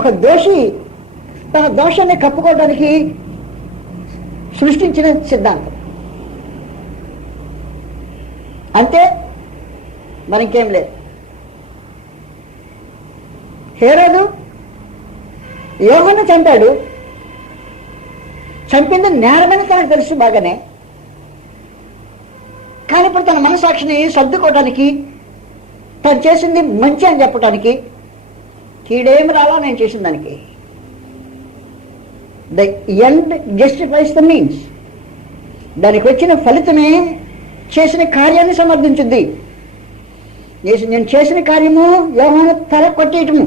ఒక దోషి తన దోషాన్ని కప్పుకోవడానికి సృష్టించిన సిద్ధాంతం అంతే, మరింకేం లేదు. హేరోదు యోహాను చంపాడు, చంపింది నేరమని తనకు తెలుసు బాగానే. కానీ ఇప్పుడు తన మనసాక్షిని సర్దుకోవటానికి, తను చేసింది మంచి అని చెప్పటానికి, కీడేమి రాలా నేను చేసిన దానికి. The end justifies the means. దానికి వచ్చిన ఫలితమే చేసిన కార్యాన్ని సమర్థించుద్ది. నేను చేసిన కార్యము యోహాను తల కొట్టేయటము,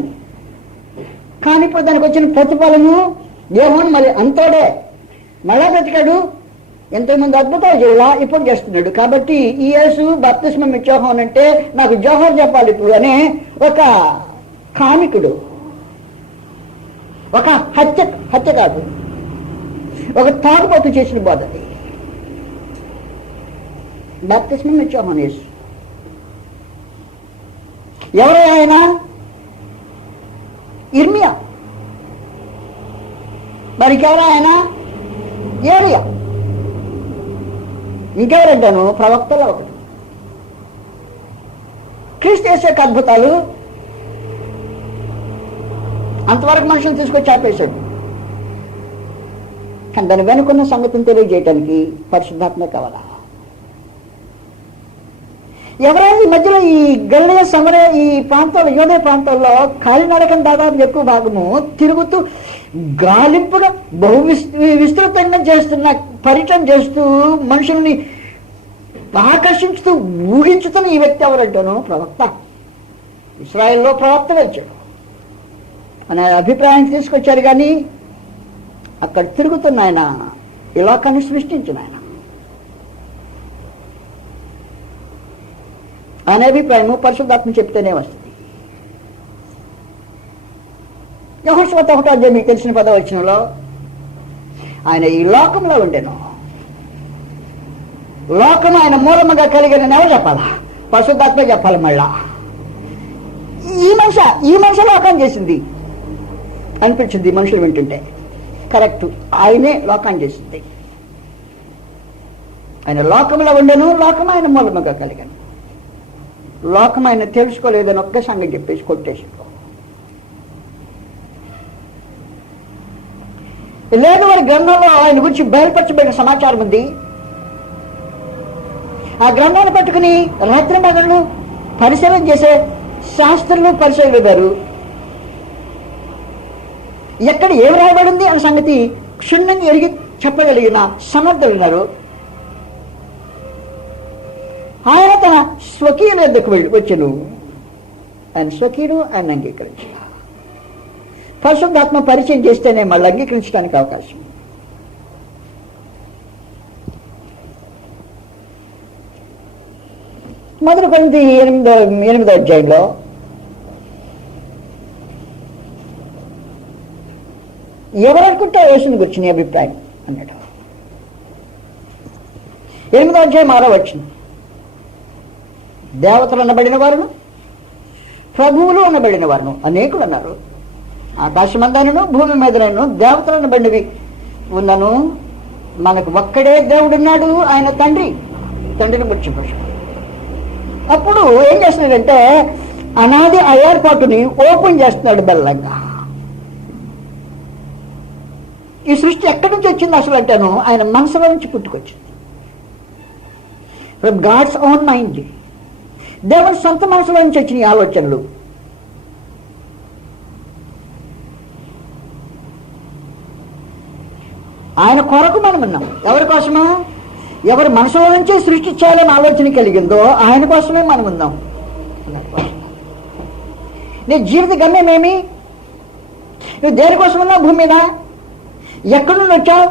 కానీ ఇప్పుడు దానికి వచ్చిన ప్రతిఫలము యోహాను మళ్ళీ అంతోడే మళ్ళా బ్రతికాడు. ఎంతోమంది అద్భుతాలు చేయాల ఇప్పుడు చేస్తున్నాడు. కాబట్టి ఈ యేసు బాప్తిస్మం ఇచ్చోహాన్ అంటే నాకు జోహార్ చెప్పాలి ఇప్పుడు అనే ఒక కామికుడు, ఒక హత్య కాదు, ఒక తాగుబోతు చేసిన బోధ అది. బాప్తిస్మం ఇచ్చోహాన్ యేసు. ఎవరు ఆయన? ఇర్మియా. మరి ఇంకెవరు ఆయన? ఏలియా. ఇంకెవరంటాను? ప్రవక్తలు ఒకటి. క్రీస్తు చేసే అద్భుతాలు అంతవరకు మనుషులు తీసుకొచ్చి ఆపేశాడు. కానీ దాని వెనుకున్న సంగతిని తెలియజేయటానికి పరిశుద్ధాత్మ కావాలా? ఎవరైనా ఈ మధ్యలో ఈ గలిలయ సమరయ ఈ ప్రాంతాల్లో, యోదయ ప్రాంతాల్లో కాలినడకం దాదాపు ఎక్కువ భాగము తిరుగుతూ గాలింపుగా బహు విస్తృతంగా చేస్తున్న పర్యటన చేస్తూ మనుషుల్ని ఆకర్షించుతూ ఊహించుతున్న ఈ వ్యక్తి ఎవరంటాను? ప్రవక్త. ఇశ్రాయేల్లో ప్రవక్త వచ్చాడు అనే అభిప్రాయం తీసుకొచ్చారు. కానీ అక్కడ తిరుగుతున్న ఆయన ఈ లోకాన్ని సృష్టించిన ఆయన అనే అభిప్రాయము పరిశుద్ధాత్మ చెప్తేనే వస్తుంది. యెహోషువ 1వ అధ్యాయం మీకు తెలిసిన 10వ వచనంలో ఆయన ఈ లోకంలో ఉండెను. లోకం ఆయన మూలముగా కలిగిన ఎవరు చెప్పాలా? పరిశుద్ధాత్మ చెప్పాలి. మళ్ళా ఈ మనిషి లోకం చేసింది అనిపించింది మనుషులు వింటుంటే. కరెక్ట్, ఆయనే లోకం చేసింది. ఆయన లోకంలో ఉండెను, లోకం ఆయన మూలముగా కలిగాను. లోకం ఆయన తెలుసుకోలేదని ఒక్క సంగతి చెప్పేసి కొట్టేసి లేదు. వారి గ్రంథంలో ఆయన గురించి బయలుపరచబడిన సమాచారం ఉంది. ఆ గ్రంథాన్ని పట్టుకుని రాత్రి మగళ్ళు పరిశీలన చేసే శాస్త్రులు పరిశీలన గారు ఎక్కడ ఏమి రాయబడింది అనే సంగతి క్షుణ్ణంగా ఎరిగి చెప్పగలిగిన సమర్థులు ఉన్నారు. ఆయన తన స్వకీయుల వద్దకు వచ్చెను. ఆయన స్వకీయుడు ఆయన అంగీకరించాడు. పరిశుద్ధాత్మ పరిచయం చేస్తేనే మళ్ళీ అంగీకరించడానికి అవకాశం. మొదటి కొరింథీ 8వ అధ్యాయంలో ఎవరనుకుంటా యేసుని గురించి నీ అభిప్రాయం అన్నాడు. 8వ అధ్యాయం 6వ వచనం, దేవతలు అనబడిన వారును ప్రభువులు అనబడిన వారును అనేకులు అన్నారు. ఆకాశమందనను భూమి మీదనను దేవతలు అనబడినవి ఉన్నను మనకు ఒక్కడే దేవుడున్నాడు, ఆయన తండ్రిని ముచ్చిపోయాడు. అప్పుడు ఏం చేస్తున్నాడంటే అనాది ఆ ఏర్పాటుని ఓపెన్ చేస్తున్నాడు బెల్లంగా. ఈ సృష్టి ఎక్కడి నుంచి వచ్చింది అసలు అంటాను? ఆయన మనసులో నుంచి పుట్టుకొచ్చింది. From God's own mind. దేవుని సొంత మనసులో నుంచి వచ్చిన ఈ ఆలోచనలు. ఆయన కొరకు మనం ఉన్నాం. ఎవరి కోసమో? ఎవరి మనసులో నుంచే సృష్టి చేయాలని ఆలోచన కలిగిందో ఆయన కోసమే మనం ఉన్నాం. నీ జీవిత గమ్యం ఏమి? నువ్వు దేనికోసం ఉన్నావు భూమి మీద? ఎక్కడి నుండి వచ్చావు?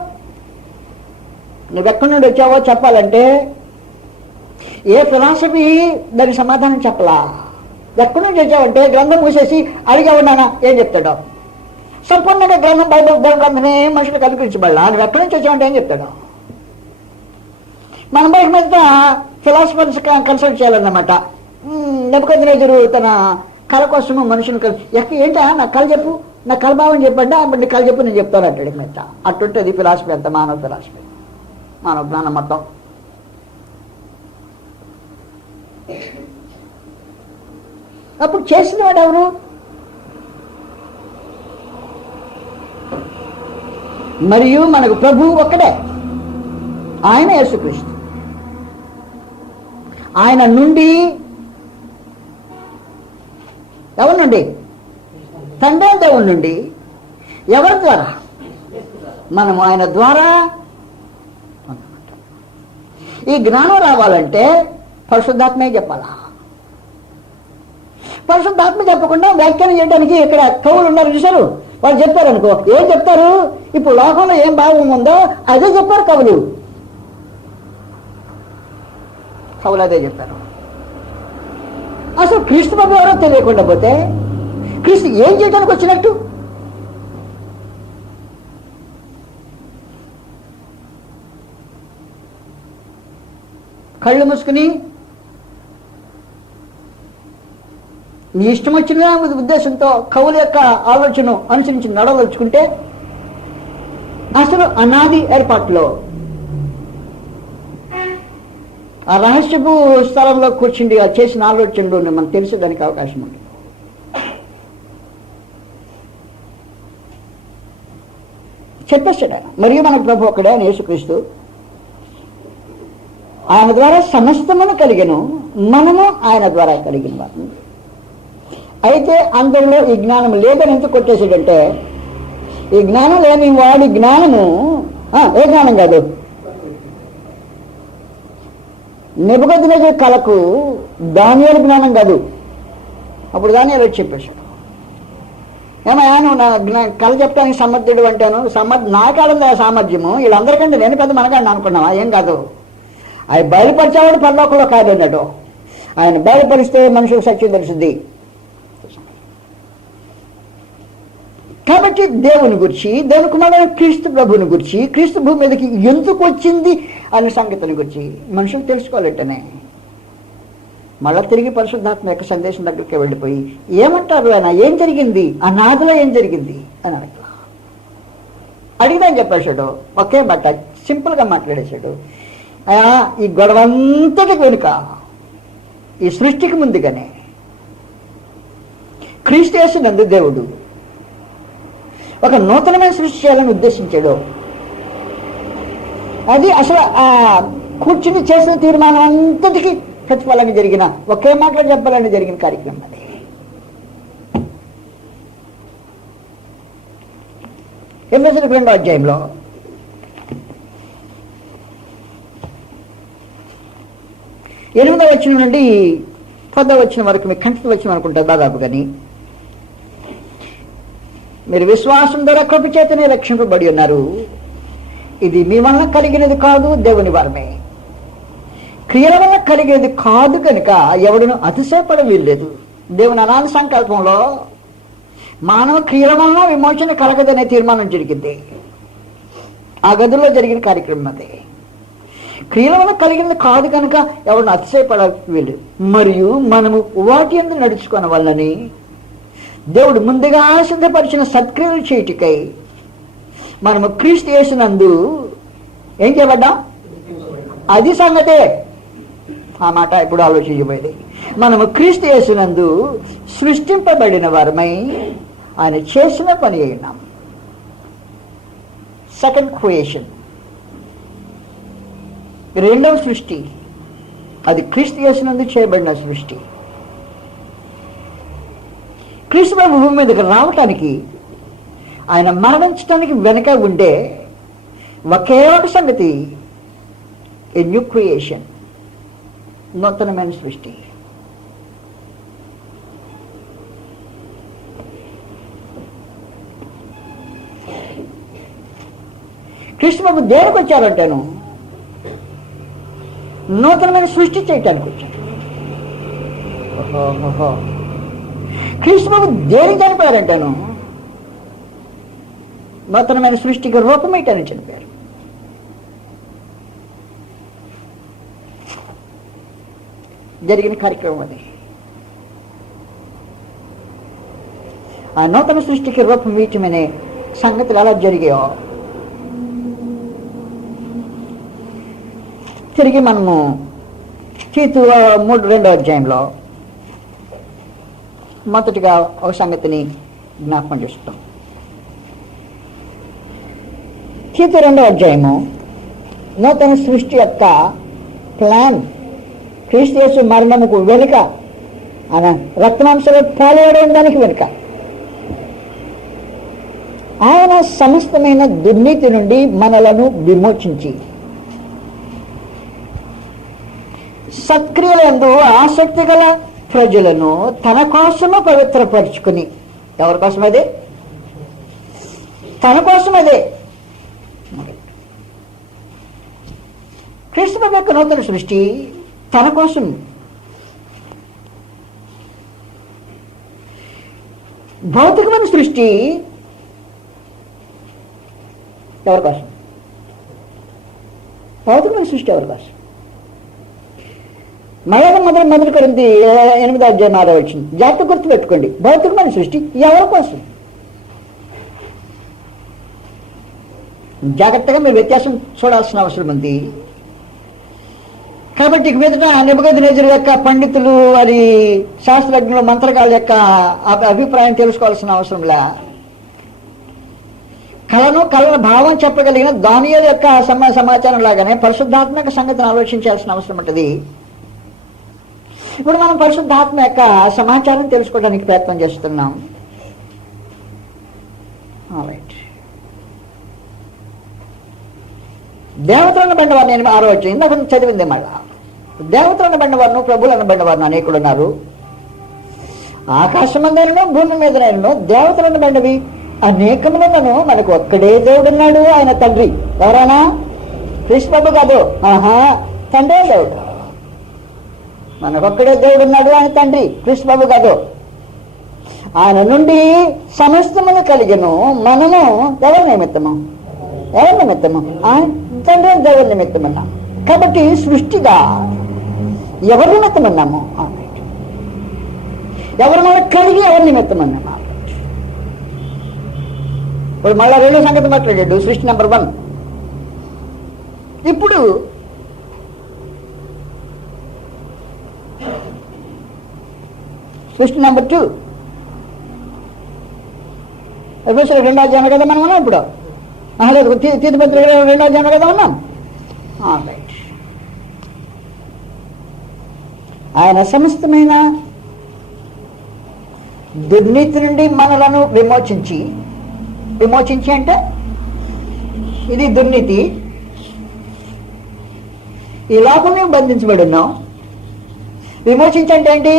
నువ్వెక్కడి నుండి వచ్చావో చెప్పాలంటే ఏ ఫిలాసఫీ దానికి సమాధానం చెప్పలా. ఎక్కడి నుంచి వచ్చావంటే గ్రంథం మూసేసి అడిగావున్నానా ఏం చెప్తాడు? సంపూర్ణంగా గ్రంథం బైబిల్ గ్రంథమే మనుషులు కనిపించబడలా. నువ్వు ఎక్కడి నుంచి వచ్చావంటే ఏం చెప్తాడు? మన బయట మీద ఫిలాసఫర్స్ కన్సల్ట్ చేయాలన్నమాట. నెబుకద్నెజరు తన కళ కోసము మనుషులు ఏంటా నా కళ చెప్పు, నా కలభావం చెప్పండి, అప్పుడు నీ కళ చెప్పు నేను చెప్తాను అంటాడు. మెత్త అట్టుంటుంది ఫిలాసఫీ అంత, మానవ ఫిలాసఫీ, మానవ జ్ఞానం మొత్తం. అప్పుడు చేసిన వాడు ఎవరు? మరియు మనకు ప్రభువు ఒక్కడే, ఆయన యేసుక్రీస్తు. ఆయన నుండి ఎవరి నుండి? తండ్రి దేవుడి నుండి. ఎవరి ద్వారా? మనము ఆయన ద్వారా. ఈ జ్ఞానం రావాలంటే పరిశుద్ధాత్మే చెప్పాలా. పరిశుద్ధాత్మ చెప్పకుండా వ్యాఖ్యానం చేయడానికి ఇక్కడ కవులు ఉన్నారు చూసారు, వాళ్ళు చెప్పారు అనుకో, ఏం చెప్తారు? ఇప్పుడు లోకంలో ఏం భావం ఉందో అదే చెప్పారు కవులు. కవులు అదే చెప్పారు. అసలు క్రీస్తు బాబు ఎవరో తెలియకుండా పోతే క్రీస్తు ఏం చేయడానికి వచ్చినట్టు? కళ్ళు మూసుకుని నీ ఇష్టం వచ్చిన ఉద్దేశంతో కవుల యొక్క ఆలోచన అనుసరించి నడవలుచుకుంటే అసలు అనాది ఏర్పాటులో ఆ రహస్యపు స్థలంలో కూర్చుండి చేసిన ఆలోచనలు మనకు తెలుసుకోడానికి అవకాశం ఉంటుంది. చెప్పేస్తాడు ఆయన. మరియు మన ప్రభు ఒకడే, ఆయన యేసుక్రీస్తు. ఆయన ద్వారా సమస్తమును కలిగెను, మనము ఆయన ద్వారా కలిగిన వారు. అయితే అందరిలో ఈ జ్ఞానం లేదని ఎందుకు కొట్టేసాడంటే, ఈ జ్ఞానం లేని వాడి జ్ఞానము ఏ జ్ఞానం కాదు, నెబుకద్నెజరు కళకు దానియేలు జ్ఞానం కాదు. అప్పుడు దానియేలు వచ్చి చెప్పేశాడు, ఏమయ్యా నువ్వు నా కళ చెప్పడానికి సమర్థుడు అంటాను, నా కాలంలో సామర్థ్యము వీళ్ళందరికంటే నేను పెద్ద మనగాడిని అనుకున్నావా? ఏం కాదు, ఆయన బయలుపరిచేవాడు పరలోకంలో కాదు అన్నాడు. ఆయన బయలుపరిస్తే మనుషులకు సత్యం తెలుస్తుంది. కాబట్టి దేవుని గురించి, దేవుని కుమారుడైన క్రీస్తు ప్రభుని గురించి, క్రీస్తు భూమి మీదకి ఎందుకు వచ్చింది అనే సంగతిని గురించి మనుషులు తెలుసుకోవాలంటేనే మళ్ళా తిరిగి పరిశుద్ధాత్మ యొక్క సందేశం దగ్గరికి వెళ్ళిపోయి ఏమంటారు ఆయన, ఏం జరిగింది, ఆ నాదిలో ఏం జరిగింది అని అడిగినా చెప్పేశాడు. ఒకే మాట సింపుల్గా మాట్లాడేశాడు. ఈ గొడవంతటికి వెనుక, ఈ సృష్టికి ముందుగానే క్రీస్తు యేసునందు దేవుడు ఒక నూతనమైన సృష్టి చేయాలని ఉద్దేశించాడు. అది అసలు ఆ కూర్చుని చేసిన తీర్మానం అంతటికి ప్రతిఫలంగా జరిగిన, ఒకే మాటలో చెప్పాలని జరిగిన కార్యక్రమం అది. ఎఫెసీయులకు 2వ అధ్యాయంలో 8వ వచనం నుండి 10వ వచనం వరకు మీకు కంఠస్థ వచనం అనుకుంటారు దాదాపు. కానీ మీరు విశ్వాసం ద్వారా కృప చేతనే రక్షింపబడి ఉన్నారు, ఇది మీ వలన కలిగినది కాదు, దేవుని వరమే. క్రియల వల్ల కలిగేది కాదు కనుక ఎవడును అతిశయపడ వీల్లేదు. దేవుని అనాది సంకల్పంలో మానవ క్రియల వలన విమోచన కలగదనే తీర్మానం జరిగింది. ఆ గదిలో జరిగిన కార్యక్రమం అది. క్రియల వల్ల కలిగింది కాదు కనుక ఎవరిని అతిశయపడ వీలు. మరియు మనము వాటి యందు నడుచుకున్న వల్లని దేవుడు ముందుగా సిద్ధపరిచిన సత్క్రియలు చేయుటకై మనము క్రీస్తు యేసునందు ఏం చేయబడ్డాం? అది సంగతే. ఆ మాట ఇప్పుడు ఆలోచించబోయేది. మనము క్రీస్తు యేసునందు సృష్టింపబడిన వారమై ఆయన చేసిన పని అయినాం. సెకండ్ క్రియేషన్, రెండవ సృష్టి, అది క్రీస్తు యేసునందు చేయబడిన సృష్టి. క్రీస్తు ప్రభు భూమి మీదకి రావటానికి, ఆయన మరణించడానికి వెనక ఉండే ఒకే ఒక సంగతి, ఏ న్యూ క్రియేషన్, నూతనమైన సృష్టి. క్రీస్తు ప్రభు దేనికి వచ్చారంటాను? నూతనమైన సృష్టి చేయటానికి వచ్చాడు. క్రీస్తు ప్రభు దేనికి చనిపోయారంటాను? నూతనమైన సృష్టికి రూపమేయటానికి చనిపోయారు. జరిగిన కార్యక్రమం అది. ఆ నూతన సృష్టికి రూపం ఇచ్చమనే సంగతులు ఎలా జరిగాయో తిరిగి మనము తీతు 3:2 అధ్యాయంలో మొదటిగా ఒక సంగతిని జ్ఞాపకం చేస్తాం. తీతు 2వ అధ్యాయము నూతన సృష్టి యొక్క ప్లాన్, క్రీస్తు యేసు మరణముకు వెనుక, ఆయన రక్తమాంసంలో పాల్గొనడం దానికి వెనుక ఆయన సమస్తమైన దుర్నీతి నుండి మనలను విమోచించి సత్క్రియలందు ఆసక్తి గల ప్రజలను తన కోసము పవిత్రపరుచుకుని, ఎవరి కోసం అదే? తన కోసం అదే. క్రీస్తు యొక్క నూతన సృష్టి తన కోసం. భౌతికమైన సృష్టి ఎవరి కోసం? భౌతికమైన సృష్టి ఎవరి కోసం? మొదటి కొరింథీ 8వ అధ్యాయం 6వ వచనం జాగ్రత్త గుర్తు పెట్టుకోండి. భౌతికమైన సృష్టి ఎవరి కోసం? జాగ్రత్తగా మీరు వ్యత్యాసం చూడాల్సిన అవసరం ఉంది. కాబట్టి మీదట నెబుకద్నెజరు యొక్క పండితులు, అది శాస్త్రజ్ఞులు, మంత్రగాళ్ళ యొక్క అభిప్రాయం తెలుసుకోవాల్సిన అవసరంలా, కళల భావం చెప్పగలిగిన దానియేలు యొక్క సమాచారం లాగానే పరిశుద్ధాత్మక సంగతిని ఆలోచించాల్సిన అవసరం ఉంటుంది. ఇప్పుడు మనం పరిశుద్ధాత్మ యొక్క సమాచారం తెలుసుకోవడానికి ప్రయత్నం చేస్తున్నాం. దేవతలను బండవారిని 6వ వచనం ఇందాక చదివింది. మళ్ళా దేవతలను బండవారును, ప్రభువులను బండవారిని అనేకులు ఉన్నారు. ఆకాశమందైనను భూమి మీదనైనను దేవతలను బండవి అనేకములను. మనకు ఒక్కడే దేవుడున్నాడు, ఆయన తండ్రి. ఎవరైనా క్రీస్తు కాదు, తండ్రే దేవుడు. మనకొక్కడే దేవుడు ఉన్నాడు, ఆయన తండ్రి. క్రీస్తు కాదు. ఆయన నుండి సమస్తమును కలిగను. మనము ఎవరి నిమిత్తము? ఆయన తండ్రి దేవుడి నిమిత్తం ఉన్నాం. కాబట్టి సృష్టిగా ఎవరి నిమిత్తం ఉన్నాము? ఎవరు మనకు కలిగి ఎవరి నిమిత్తం ఉన్నాము? ఇప్పుడు మళ్ళా 2వ సంగతి మాట్లాడాడు, సృష్టి నెంబర్ 1. ఇప్పుడు సృష్టి నెంబర్ 2. ఎఫెసీయులకు 2వ అధ్యాయం కదా మనం ఉన్నాం. ఇప్పుడు లేదు, తీతు పత్రిక 2వ అధ్యాయం కదా ఉన్నాం. రైట్. ఆయన సమస్తమైన దుర్నీతి నుండి మనలను విమోచించి అంటే ఇది దుర్నీతి, ఈ లోకం మేము బంధించబడి ఉన్నాం. విమోచించి అంటే ఏంటి?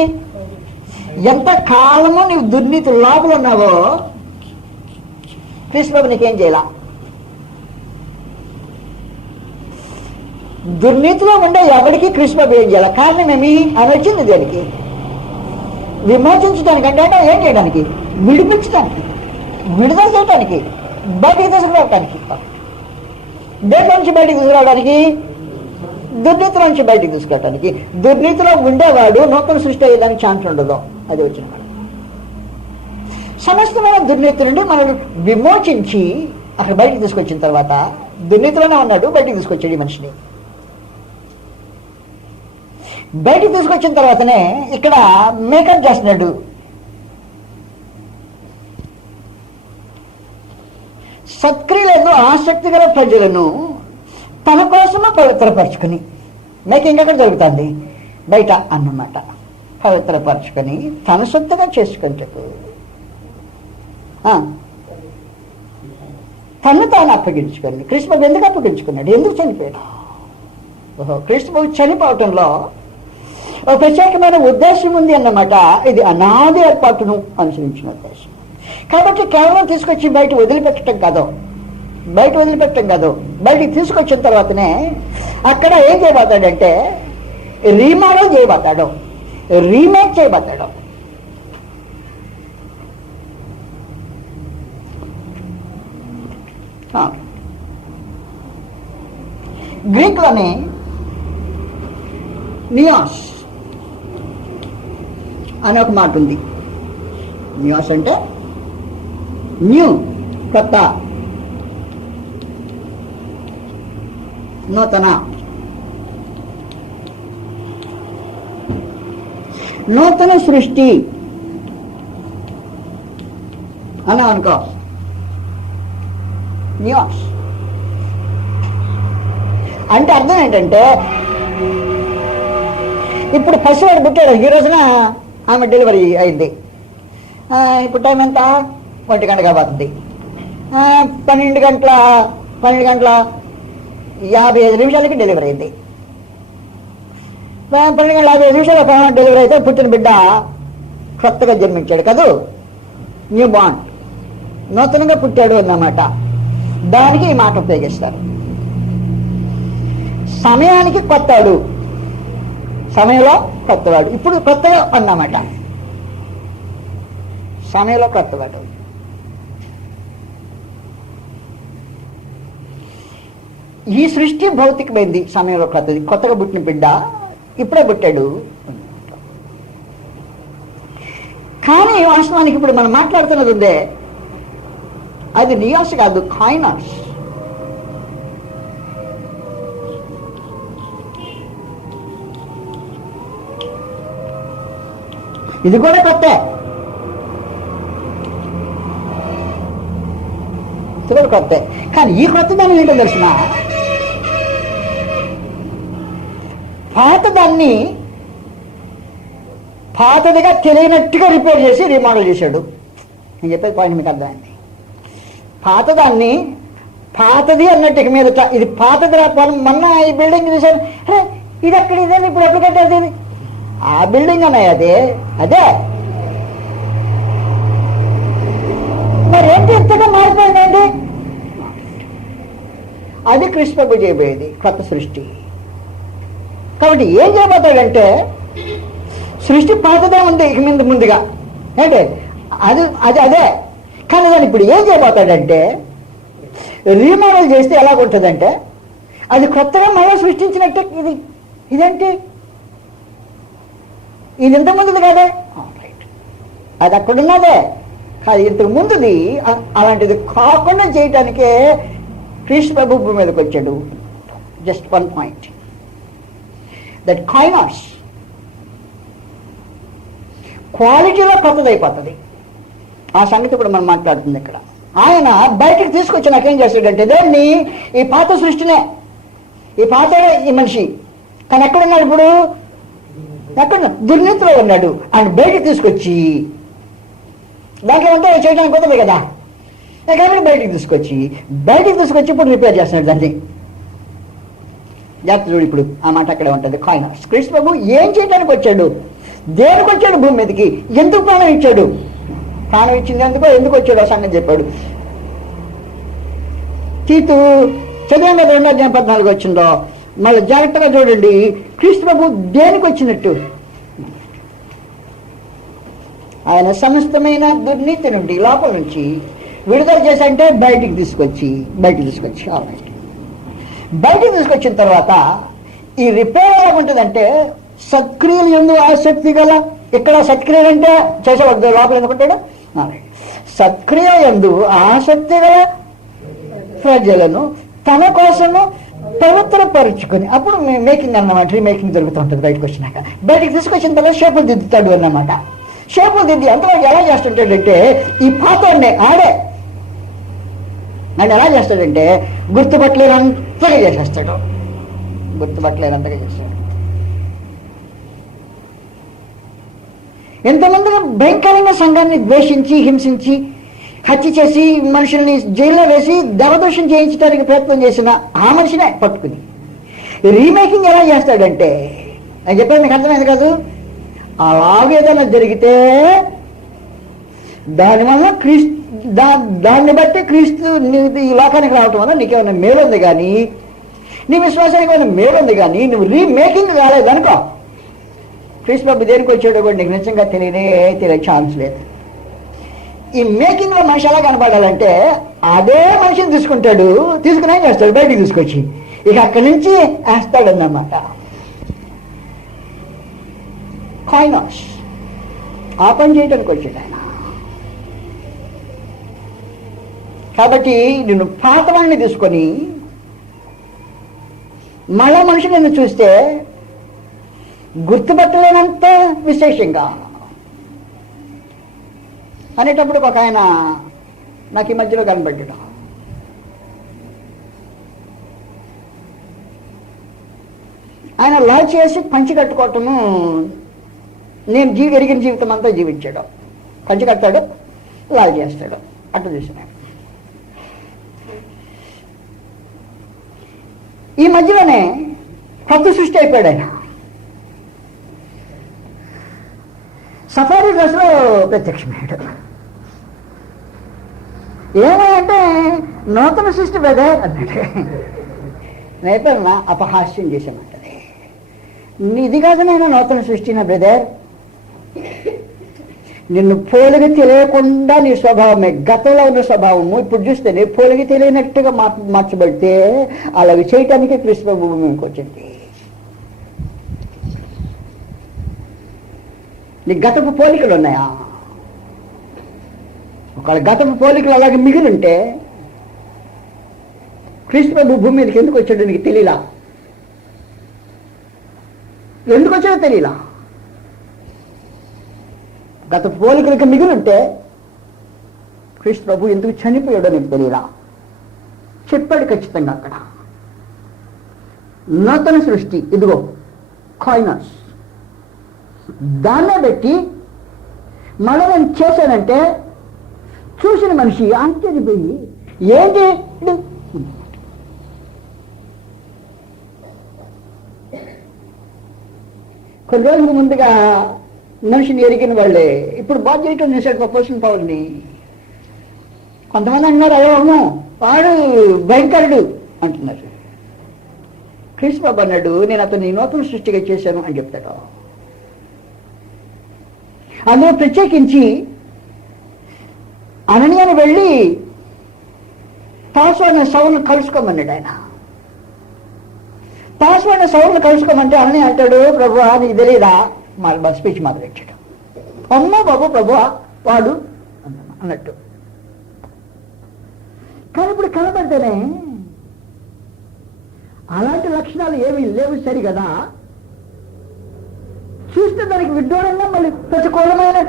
ఎంత కాలము నీవు దుర్నీతి లోపల ఉన్నావో క్రీస్తు నీకేం చేయాల? దుర్నీతిలో ఉండే ఎవరికి క్రీస్తు ఏం చేయాలి? కారణం ఏమి అని వచ్చింది దేనికి? విమోచించడానికి. అంటే ఏం చేయడానికి? విడిపించడానికి, విడుదల చేయడానికి, బయటికి తీసుకురావడానికి. దేని నుంచి బయటికి తీసుకురావడానికి? దుర్నీతిలో నుంచి బయటికి తీసుకురావడానికి. దుర్నీతిలో ఉండేవాడు నూతన సృష్టి అయ్యేదానికి ఛాన్స్ ఉండదు. అది వచ్చిన సమస్తమైన దుర్నీతి నుండి మనల్ని విమోచించి అక్కడ బయటికి తీసుకొచ్చిన తర్వాత, దుర్నీతిలోనే ఉన్నాడు, బయటికి తీసుకొచ్చాడు ఈ మనిషిని. బయటికి తీసుకొచ్చిన తర్వాతనే ఇక్కడ మేకప్ చేస్తున్నాడు. సత్క్రియలను ఆసక్తి గల ప్రజలను తన కోసము పవిత్రపరచుకుని, మేకింగ్ ఎక్కడ జరుగుతుంది? బయట అన్నమాట. పవిత్రపరచుకొని తన సొత్తుగా చేసుకొని చెప్పు, తను తాను అప్పగించుకొని. క్రీస్తు ఎందుకు అప్పగించుకున్నాడు? ఎందుకు చనిపోయాడు? క్రీస్తు చనిపోవటంలో ఒక ప్రత్యేకమైన ఉద్దేశం ఉంది అన్నమాట. ఇది అనాది ఏర్పాటును అనుసరించిన ఉద్దేశం. కాబట్టి కేవలం తీసుకొచ్చి బయట వదిలిపెట్టడం కాదు, బయటికి తీసుకొచ్చిన తర్వాతనే అక్కడ ఏం చేయబోతాడంటే రీమోడల్ చేయబోతాడు, రీమేక్ చేయబోతాడు. గ్రీక్లోని నియాస్ అనే ఒక మాట ఉంది. నియాస్ అంటే న్యూ, కొత్త, నూతన. నూతన సృష్టి అన్నా అనుకో, న్యూస్ అంటే అర్థం ఏంటంటే, ఇప్పుడు పసివాడు పుట్టాడు, ఈ రోజున ఆమె డెలివరీ అయింది. ఇప్పుడు టైం ఎంత? 1 గంట కాబోతుంది. 12 గంటల 55 నిమిషాలకి డెలివరీ అయింది. 12 గంటల 55 నిమిషాల డెలివరీ అయితే పుట్టిన బిడ్డ కొత్తగా జన్మించాడు కదూ, న్యూ బార్న్, నూతనంగా పుట్టాడు అన్నమాట. దానికి ఈ మాట ఉపయోగిస్తారు. సమయానికి కొత్తవాడు, సమయంలో కొత్తవాడు. ఇప్పుడు కొత్తగా అన్నమాట, సమయంలో కొత్తవాడు. ఈ సృష్టి భౌతికమైంది, సమయంలో కొత్తది. కొత్తగా పుట్టిన బిడ్డ ఇప్పుడే పుట్టాడు. కానీ వాస్తవానికి ఇప్పుడు మనం మాట్లాడుతున్నది ఉందే, అది నియాస్ కాదు, కైనాస్. ఇది కూడా కొత్త, ఇది కూడా కొత్త. కానీ ఈ కొత్తదాన్ని ఏంటో తెలిసిన, పాతదాన్ని పాతదిగా తెలియనట్టుగా రిపేర్ చేసి రీమోడల్ చేశాడు. నేను చెప్పేది పాయింట్ మీకు అర్థమైంది. పాతదాన్ని పాతది అన్నట్టు మీద ఇది పాతది రాకపోవడం. మొన్న ఈ బిల్డింగ్ చూశాను, ఇది అక్కడ ఇదే, ఇప్పుడు ఎప్పుడు కట్టేది? ఆ బిల్డింగ్ అన్నాయి, అదే అదే. మరి ఏంటి ఎంతగా మారిపోయిందండి? అది కృష్ణప్రభు చేయబోయేది కొత్త సృష్టి. కాబట్టి ఏం చేయబోతాడంటే, సృష్టి పాతదే ఉంది ఇక ముందుగా, అంటే అది అది అదే. కానీ దాన్ని ఇప్పుడు ఏం చేయబోతాడంటే, రీమోడల్ చేస్తే ఎలాగుంటుందంటే, అది కొత్తగా మళ్ళీ సృష్టించినట్టే. ఇదేంటి, ఇది ఇంత ముందుది కాదే, రైట్, అది అక్కడున్నదే కాదు, ఇంతకు ముందుది. అలాంటిది కాకుండా చేయటానికే కృష్ణ ప్రభు భూమి మీదకి వచ్చాడు. జస్ట్ 1 పాయింట్, దట్ కైనాస్ క్వాలిటీలో కొత్తదైపోతుంది. ఆ సంగతి ఇప్పుడు మనం మాట్లాడుతుంది ఇక్కడ. ఆయన బయటికి తీసుకొచ్చి నాకేం చేస్తాడంటే, దాన్ని ఈ పాత సృష్టినే, ఈ పాత ఈ మనిషి, కానీ ఎక్కడున్నాడు ఇప్పుడు? ఎక్కడ? దుర్నీతిలో ఉన్నాడు. ఆయన బయటికి తీసుకొచ్చి, దాంట్లో అంతా చేయడానికి కొత్తది కదా, కాబట్టి బయటికి తీసుకొచ్చి ఇప్పుడు రిపేర్ చేస్తున్నాడు దాన్ని. జాగ్రత్త చూడు, ఇప్పుడు ఆ మాట అక్కడే ఉంటుంది. కైనాస్. కృష్ణ ప్రభు ఏం చేయడానికి వచ్చాడు? దేనికి వచ్చాడు భూమి మీదకి? ఎందుకు ప్రాణం ఇచ్చాడు? ప్రాణం ఇచ్చింది ఎందుకు వచ్చాడు? ఆ సంగతి చెప్పాడు. తీతు చదివాం కదా, 2:14 వచ్చిందో. మళ్ళీ జాగ్రత్తగా చూడండి, కృష్ణ ప్రభు దేనికి వచ్చినట్టు? ఆయన సమస్తమైన దుర్నీతి నుండి, లోపల నుంచి విడుదల చేశాంటే బయటికి తీసుకొచ్చి బయటికి తీసుకొచ్చిన తర్వాత ఈ రిపేర్ ఎలా ఉంటుందంటే, సత్క్రియలు ఎందు ఆసక్తి గల, ఇక్కడ సత్క్రియలు అంటే చేసేవాడు లోపల ఎందుకుంటాడు? సత్క్రియ ఎందు ఆసక్తి గల ప్రజలను తన కోసము పవిత్రపరుచుకొని, అప్పుడు మేకింగ్ అన్నమాట, రీమేకింగ్ జరుగుతూ ఉంటుంది. బయటకు వచ్చినాక బయటికి తీసుకొచ్చిన తర్వాత షేపులు దిద్దుతాడు అన్నమాట. షేపులు దిద్ది అంతవరకు ఎలా చేస్తుంటాడంటే, ఈ పాతోడినే ఆడే నన్ను ఎలా చేస్తాడంటే, గుర్తుపట్టలేనంతగా చేసేస్తాడు. ఎంతమందిగా భయంకరంగా సంఘాన్ని ద్వేషించి, హింసించి, హత్య చేసి, మనుషుల్ని జైల్లో వేసి దవదోషం చేయించడానికి ప్రయత్నం చేసిన ఆ మనిషినే పట్టుకుని రీమేకింగ్ ఎలా చేస్తాడంటే, నేను చెప్పాను మీకు అర్థమైంది కాదు? అలాగేదైనా జరిగితే దానివల్ల దాన్ని బట్టి క్రీస్తు ఈ లోకానికి రావటం వల్ల నీకేమైనా మేలుంది కానీ, నీ విశ్వాసానికి ఏమైనా మేలుంది కానీ, నువ్వు రీమేకింగ్ కాలేదనుకో, క్రీస్తు బాబు దేనికి వచ్చాడో కూడా నీకు నిజంగా తెలియ ఛాన్స్ లేదు. ఈ మేకింగ్ లో మనిషి ఎలా కనపడాలంటే, అదే మనిషిని తీసుకుని ఏం చేస్తాడు? బయటికి తీసుకొచ్చి ఇక అక్కడి నుంచి వేస్తాడన్నమాట. కైనాస్ ఆ పని చేయడానికి వచ్చాడు ఆయన. కాబట్టి నిన్ను పాతవాణ్ణి తీసుకొని మళ్ళా మనిషి నిన్ను చూస్తే గుర్తుపట్టలేనంత విశేషంగా అనేటప్పుడు ఒక ఆయన నాకు ఈ మధ్యలో కనబడ్డాడు. ఆయన లా చేసి పంచి కట్టుకోవటము నేను ఎరిగిన జీవితం అంతా జీవించాడు. పంచి కట్టాడు, లా చేస్తాడు, అట్లా చూసినాడు. ఈ మధ్యలోనే కొత్త సృష్టి అయిపోయాడు ఆయన. సఫారీ డ్రెస్లో ప్రత్యక్షమయ్యాడు. ఏమంటే నూతన సృష్టి బ్రదర్ అన్నాడు. నేపథ్యంగా అపహాస్యం చేసామంటది. ఇది కాదు నేను నూతన సృష్టి నా బ్రదర్, నిన్ను పోలిక తెలియకుండా నీ స్వభావమే, గతంలో ఉన్న స్వభావము ఇప్పుడు చూస్తే నీ పోలిక తెలియనట్టుగా మార్చబడితే అలాగే చేయటానికి కృష్ణ భూమికి వచ్చింది. నీ గతపు పోలికలు ఉన్నాయా? ఒకవేళ గతపు పోలికలు అలాగే మిగిలింటే కృష్ణ ప్రభు భూమి మీదకి ఎందుకు వచ్చాడో నీకు తెలియలా. ఎందుకు వచ్చాడో తెలియలా. గత పోలికలకి మిగిలింటే కృష్ణ ప్రభు ఎందుకు చనిపోయాడో నీకు తెలియలా. చెప్పాడు ఖచ్చితంగా అక్కడ. నూతన సృష్టి ఇదిగో కాయినస్, దాన్నే పెట్టి మళ్ళీ నేను చేశానంటే చూసిన మనిషి ఆశ్చర్యపోయి ఏంటి కొన్ని రోజుల ముందుగా మనిషిని ఎరిగిన వాళ్ళే ఇప్పుడు బాధ చేయటం చేశాడు ప్రపోజన్ పౌల్ని. కొంతమంది అంటున్నారు అయ్యో అవును వాడు భయంకరుడు అంటున్నారు. కృష్ణ బాబు అన్నాడు నేను అతన్ని నూతన సృష్టిగా చేశాను అని చెప్తాడు. అందులో ప్రత్యేకించి అననీయను వెళ్ళి తాస్వాడిన సౌలను కలుసుకోమన్నాడు ఆయన. తాస్వాడిన సౌలను కలుసుకోమంటే అననీయ అంటాడు ప్రభు నీకు తెలియదా స్పీచ్ మొదలెట్టాడు. అమ్మో బాబు ప్రభు వాడు అన్నట్టు. కానీ ఇప్పుడు కనబడితేనే అలాంటి లక్షణాలు ఏమీ లేవు సరి కదా. చూస్తే దానికి విడ్డూరంగా మళ్ళీ ప్రతికూలమైన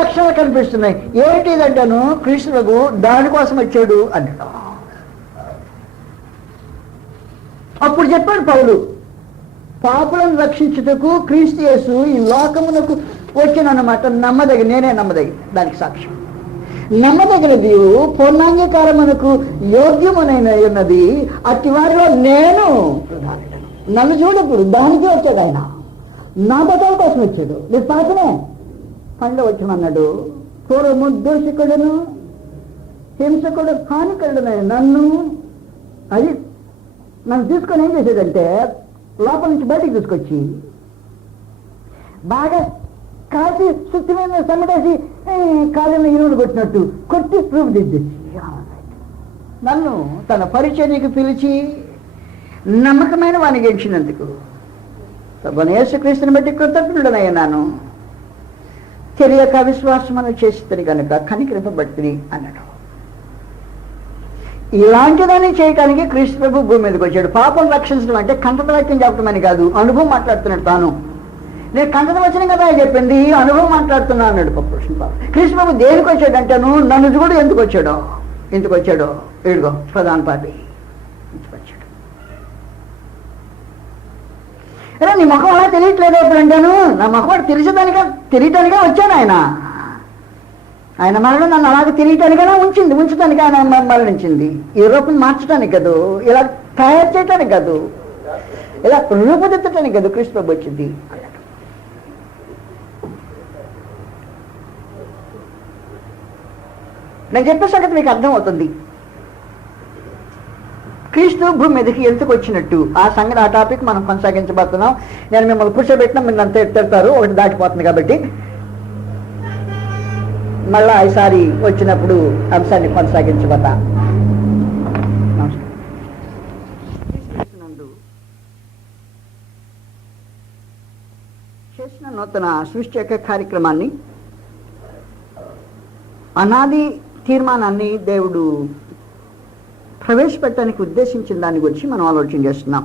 లక్షణాలు కనిపిస్తున్నాయి. ఏమిటిదంటాను కృష్ణుడు దానికోసం వచ్చాడు అంటాడు. అప్పుడు చెప్పాడు పౌలు పాపులను రక్షించుటకు క్రీస్తు యేసు ఈ లోకమునకు వచ్చినన్నమాట. నేనే నమ్మదగిన దానికి సాక్ష్యం. నమ్మదగినది పూర్ణాంగీకారమునకు యోగ్యమునైన ఉన్నది అట్టి వారిలో నేను ప్రధానుడను. నన్ను చూడప్పుడు దానికి వచ్చాడు ఆయన. నా బతల కోసం వచ్చాడు. నీ పాపనే పండ్ల వచ్చామన్నాడు. పూర్వము దోషకుడును హింసకుడు హానికరుడునై నన్ను తీసుకొని ఏం చేసేదంటే లోపల నుంచి బయటికి తీసుకొచ్చి బాగా కాసి సుత్తి మీద సమ్మటేసి కాళ్ళని ఇరువులు కొట్టినట్టు కొట్టి ప్రూఫ్ దిద్దేసి నన్ను తన పరిచర్యకు పిలిచి నమ్మకమైన వానికి గెలిచినందుకు యేసుక్రీస్తుని బట్టి కృతజ్ఞుడనయ్యాను. తెలియక విశ్వాసమను చేస్తుంది కనుక కనికరింపబడుతుంది అన్నాడు. ఇలాంటిదాన్ని చేయడానికి క్రీస్తు ప్రభు భూమి మీదకి వచ్చాడు. పాపం రక్షించడం అంటే కంటత వాక్యం చెప్పడం అని కాదు, అనుభవం మాట్లాడుతున్నాడు తాను. నేను కంటత వచనం కదా చెప్పింది, అనుభవం మాట్లాడుతున్నా అన్నాడు క్రీస్తు ప్రభు. దేనికి వచ్చాడంటాను నన్ను కూడా ఎందుకు వచ్చాడో ఇదిగో ప్రధాన పాపి వచ్చాడు. అరే నీ ముఖం అలా తెలియట్లేదు ఎప్పుడు అంటాను. నా ముఖం తెలియటానికే వచ్చాను. ఆయన మరణం నన్ను అలాగే తెలియటానికైనా ఉంచడానికి ఆయన మరణించింది. ఈ రూపం మార్చడానికి కాదు, ఇలా తయారు చేయటానికి కాదు, ఇలా రూపుదిద్దటానికి కాదు కృష్ణ ప్రభు వచ్చింది. నేను చెప్పే సంగతి మీకు అర్థమవుతుంది. క్రీస్తు భూమి మీదకి ఎందుకు వచ్చినట్టు ఆ సంగతి ఆ టాపిక్ మనం కొనసాగించబోతున్నాం. నేను మిమ్మల్ని కూర్చోబెట్టినా మీరు అంతా ఎత్తారు, ఒకటి దాటిపోతుంది కాబట్టి మళ్ళా ఈసారి వచ్చినప్పుడు అంశాన్ని కొనసాగించబోతా. చేసిన నూతన సృష్టి యొక్క కార్యక్రమాన్ని అనాది తీర్మానాన్ని దేవుడు ప్రవేశపెట్టడానికి ఉద్దేశించిన దాని గురించి మనం ఆలోచన చేస్తున్నాం.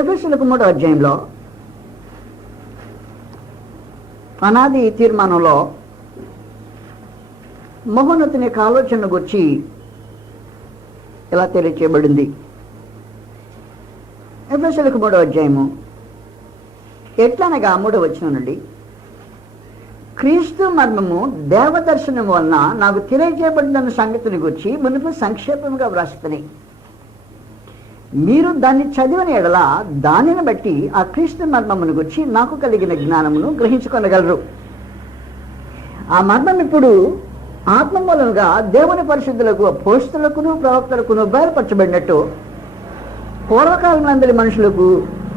ఎఫెసీయులకు 3వ అధ్యాయంలో అనాది తీర్మానంలో మహోన్నతుని యొక్క ఆలోచన గురించి ఇలా తెలియచేయబడింది. ఎఫెసీయులకు 3వ అధ్యాయము ఎట్లనగా 3వ వచనం నుండి, క్రీస్తు మర్మము దేవదర్శనం వలన నాకు తెలియజేయబడిన సంగతిని గురించి మునుపు సంక్షేపంగా వ్రాస్తున్నాయి. మీరు దాన్ని చదివిన ఎడల దానిని బట్టి ఆ క్రీస్తు మర్మమును గురించి నాకు కలిగిన జ్ఞానమును గ్రహించుకొనగలరు. ఆ మర్మం ఇప్పుడు ఆత్మ మూలంగా దేవుని పరిశుద్ధులకు, అపోస్తలులకును ప్రవక్తలకును బయలుపరచబడినట్టు పూర్వకాలంలో మనుషులకు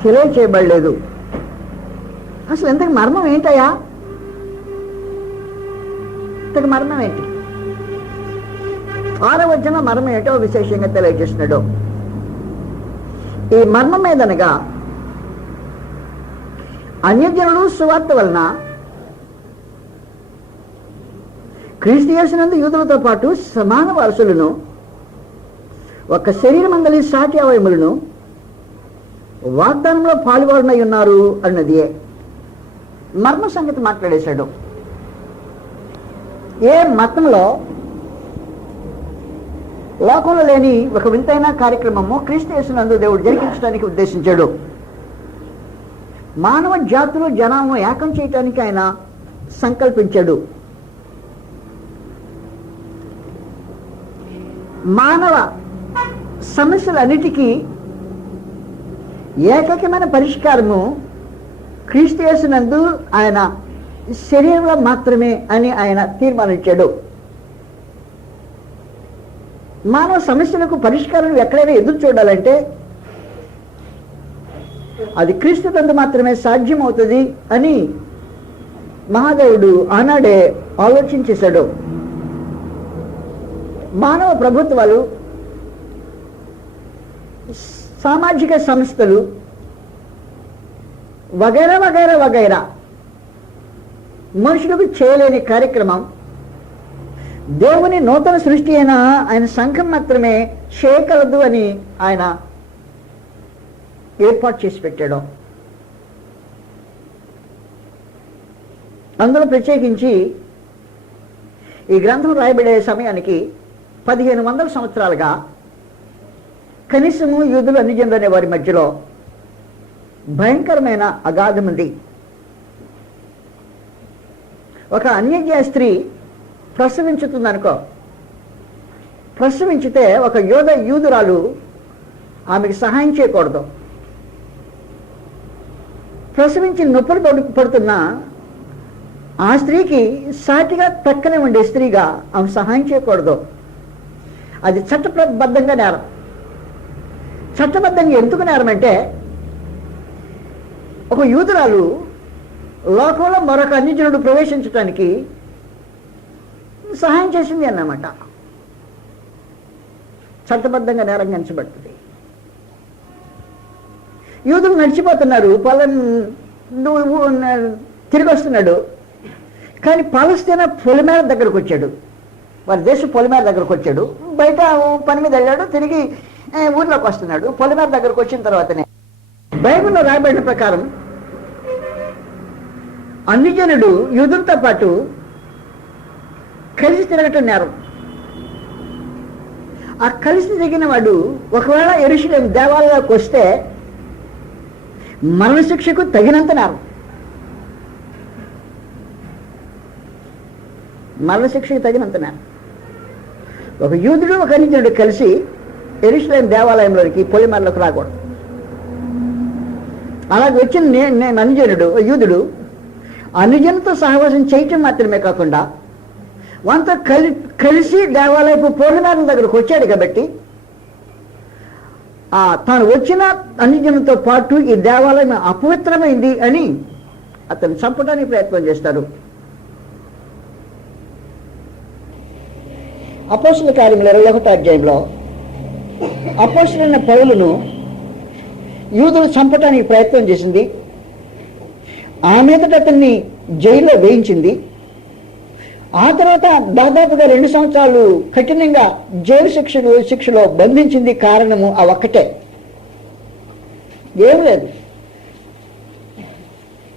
తెలియచేయబడలేదు. అసలు ఇంతకు మర్మం ఏంటయ్యా? ఇంతకు మర్మం ఏంటి? 6వ వచనం మర్మం ఏంటో విశేషంగా తెలియజేస్తున్నాడు. ఈ మర్మం ఏదనగా, అన్యజనులు సువార్త వలన క్రీస్తు యేసునందు యూదులతో పాటు సమాన వారసులను, ఒక శరీరమందలి సాటి అవయములను వాగ్దానంలో పాలువారునై ఉన్నారు అన్నది మర్మ సంగతి మాట్లాడేశాడు. ఏ మతంలో లోకంలో లేని ఒక వింతైన కార్యక్రమము క్రీస్తు యేసునందు దేవుడు జరిగించడానికి ఉద్దేశించాడు. మానవ జాతులు జనాలను ఏకం చేయటానికి ఆయన సంకల్పించాడు. మానవ సమస్యలన్నిటికీ ఏకైకమైన పరిష్కారము క్రీస్తు యేసునందు ఆయన శరీరంలో మాత్రమే అని ఆయన తీర్మానించాడు. మానవ సమస్యలకు పరిష్కారం ఎక్కడైనా ఎదురు చూడాలంటే అది క్రీస్తునందు మాత్రమే సాధ్యమవుతుంది అని మహాదేవుడు ఆనాడే ఆలోచించేశాడు. మానవ ప్రభుత్వాలు, సామాజిక సంస్థలు వగైరా వగైరా వగైరా మనుషులకు చేయలేని కార్యక్రమం దేవుని నూతన సృష్టి అయిన ఆయన సంఘం మాత్రమే చేయగలదు అని ఆయన ఏర్పాటు చేసి పెట్టాడు. అందులో ప్రత్యేకించి ఈ గ్రంథం రాయబడే సమయానికి 1500 సంవత్సరాలుగా కనీసము యూదులు, అన్యజనులు అనే వారి మధ్యలో భయంకరమైన అగాధం ఉంది. ఒక అన్యజన స్త్రీ ప్రసవించుతుందనుకో, ప్రసవించితే ఒక యూదురాలు ఆమెకి సహాయం చేయకూడదు. ప్రసవించి నొప్పులు పడుతున్నా ఆ స్త్రీకి సాటిగా పక్కనే ఉండే స్త్రీగా ఆమె సహాయం చేయకూడదు. అది చట్టబద్ధంగా నేరం. చట్టబద్ధంగా ఎందుకు నేరం అంటే, ఒక యూదురాలు లోకంలో మరొక అన్యజనుడు ప్రవేశించడానికి సహాయం చేసింది అన్నమాట. చట్టబద్ధంగా నేరం ఎంచబడుతుంది. యూదులు నడిచిపోతున్నారు, తిరిగి వస్తున్నాడు. కానీ పాలస్తీనా పొలిమేర దగ్గరకు వచ్చాడు, వారి దేశం పొలిమేర దగ్గరకు వచ్చాడు. బయట పని మీద వెళ్ళాడు, తిరిగి ఊర్లోకి వస్తున్నాడు. పొలిమేర దగ్గరకు వచ్చిన తర్వాతనే బైబిల్లో రాయబడిన ప్రకారం అన్యజనుడు యూదులతో పాటు కలిసి తిరగటం నేరం. ఆ కలిసి తిరిగిన వాడు ఒకవేళ యెరూషలేము దేవాలయంలోకి వస్తే మరణశిక్షకు తగినంత నేరం. మరణశిక్షకు తగినంత నేరం. ఒక యూదుడు, ఒక అన్యజనుడు కలిసి యెరూషలేము దేవాలయంలోకి పొలిమేరలోకి రాకూడదు. అలాగే వచ్చిన నేను అన్యజనుడు, యూదుడు అన్యజనులతో సహవాసం చేయటం మాత్రమే కాకుండా వాళ్ళతో కలిసి దేవాలయపు పొలిమేరల దగ్గరకు వచ్చాడు. కాబట్టి తాను వచ్చిన అన్యజనులతో పాటు ఈ దేవాలయం అపవిత్రమైంది అని అతను చంపడానికి ప్రయత్నం చేస్తారు. అపోస్తలుల కార్యములు 21వ అధ్యాయంలో అపోస్తలులైన పౌలును యూదులు చంపడానికి ప్రయత్నం చేసింది. ఆ మీదట అతన్ని జైల్లో వేయించింది. ఆ తర్వాత దాదాపుగా 2 సంవత్సరాలు కఠినంగా జైలు శిక్షలో బంధించింది కారణము ఆ ఒక్కటే. ఏం లేదు.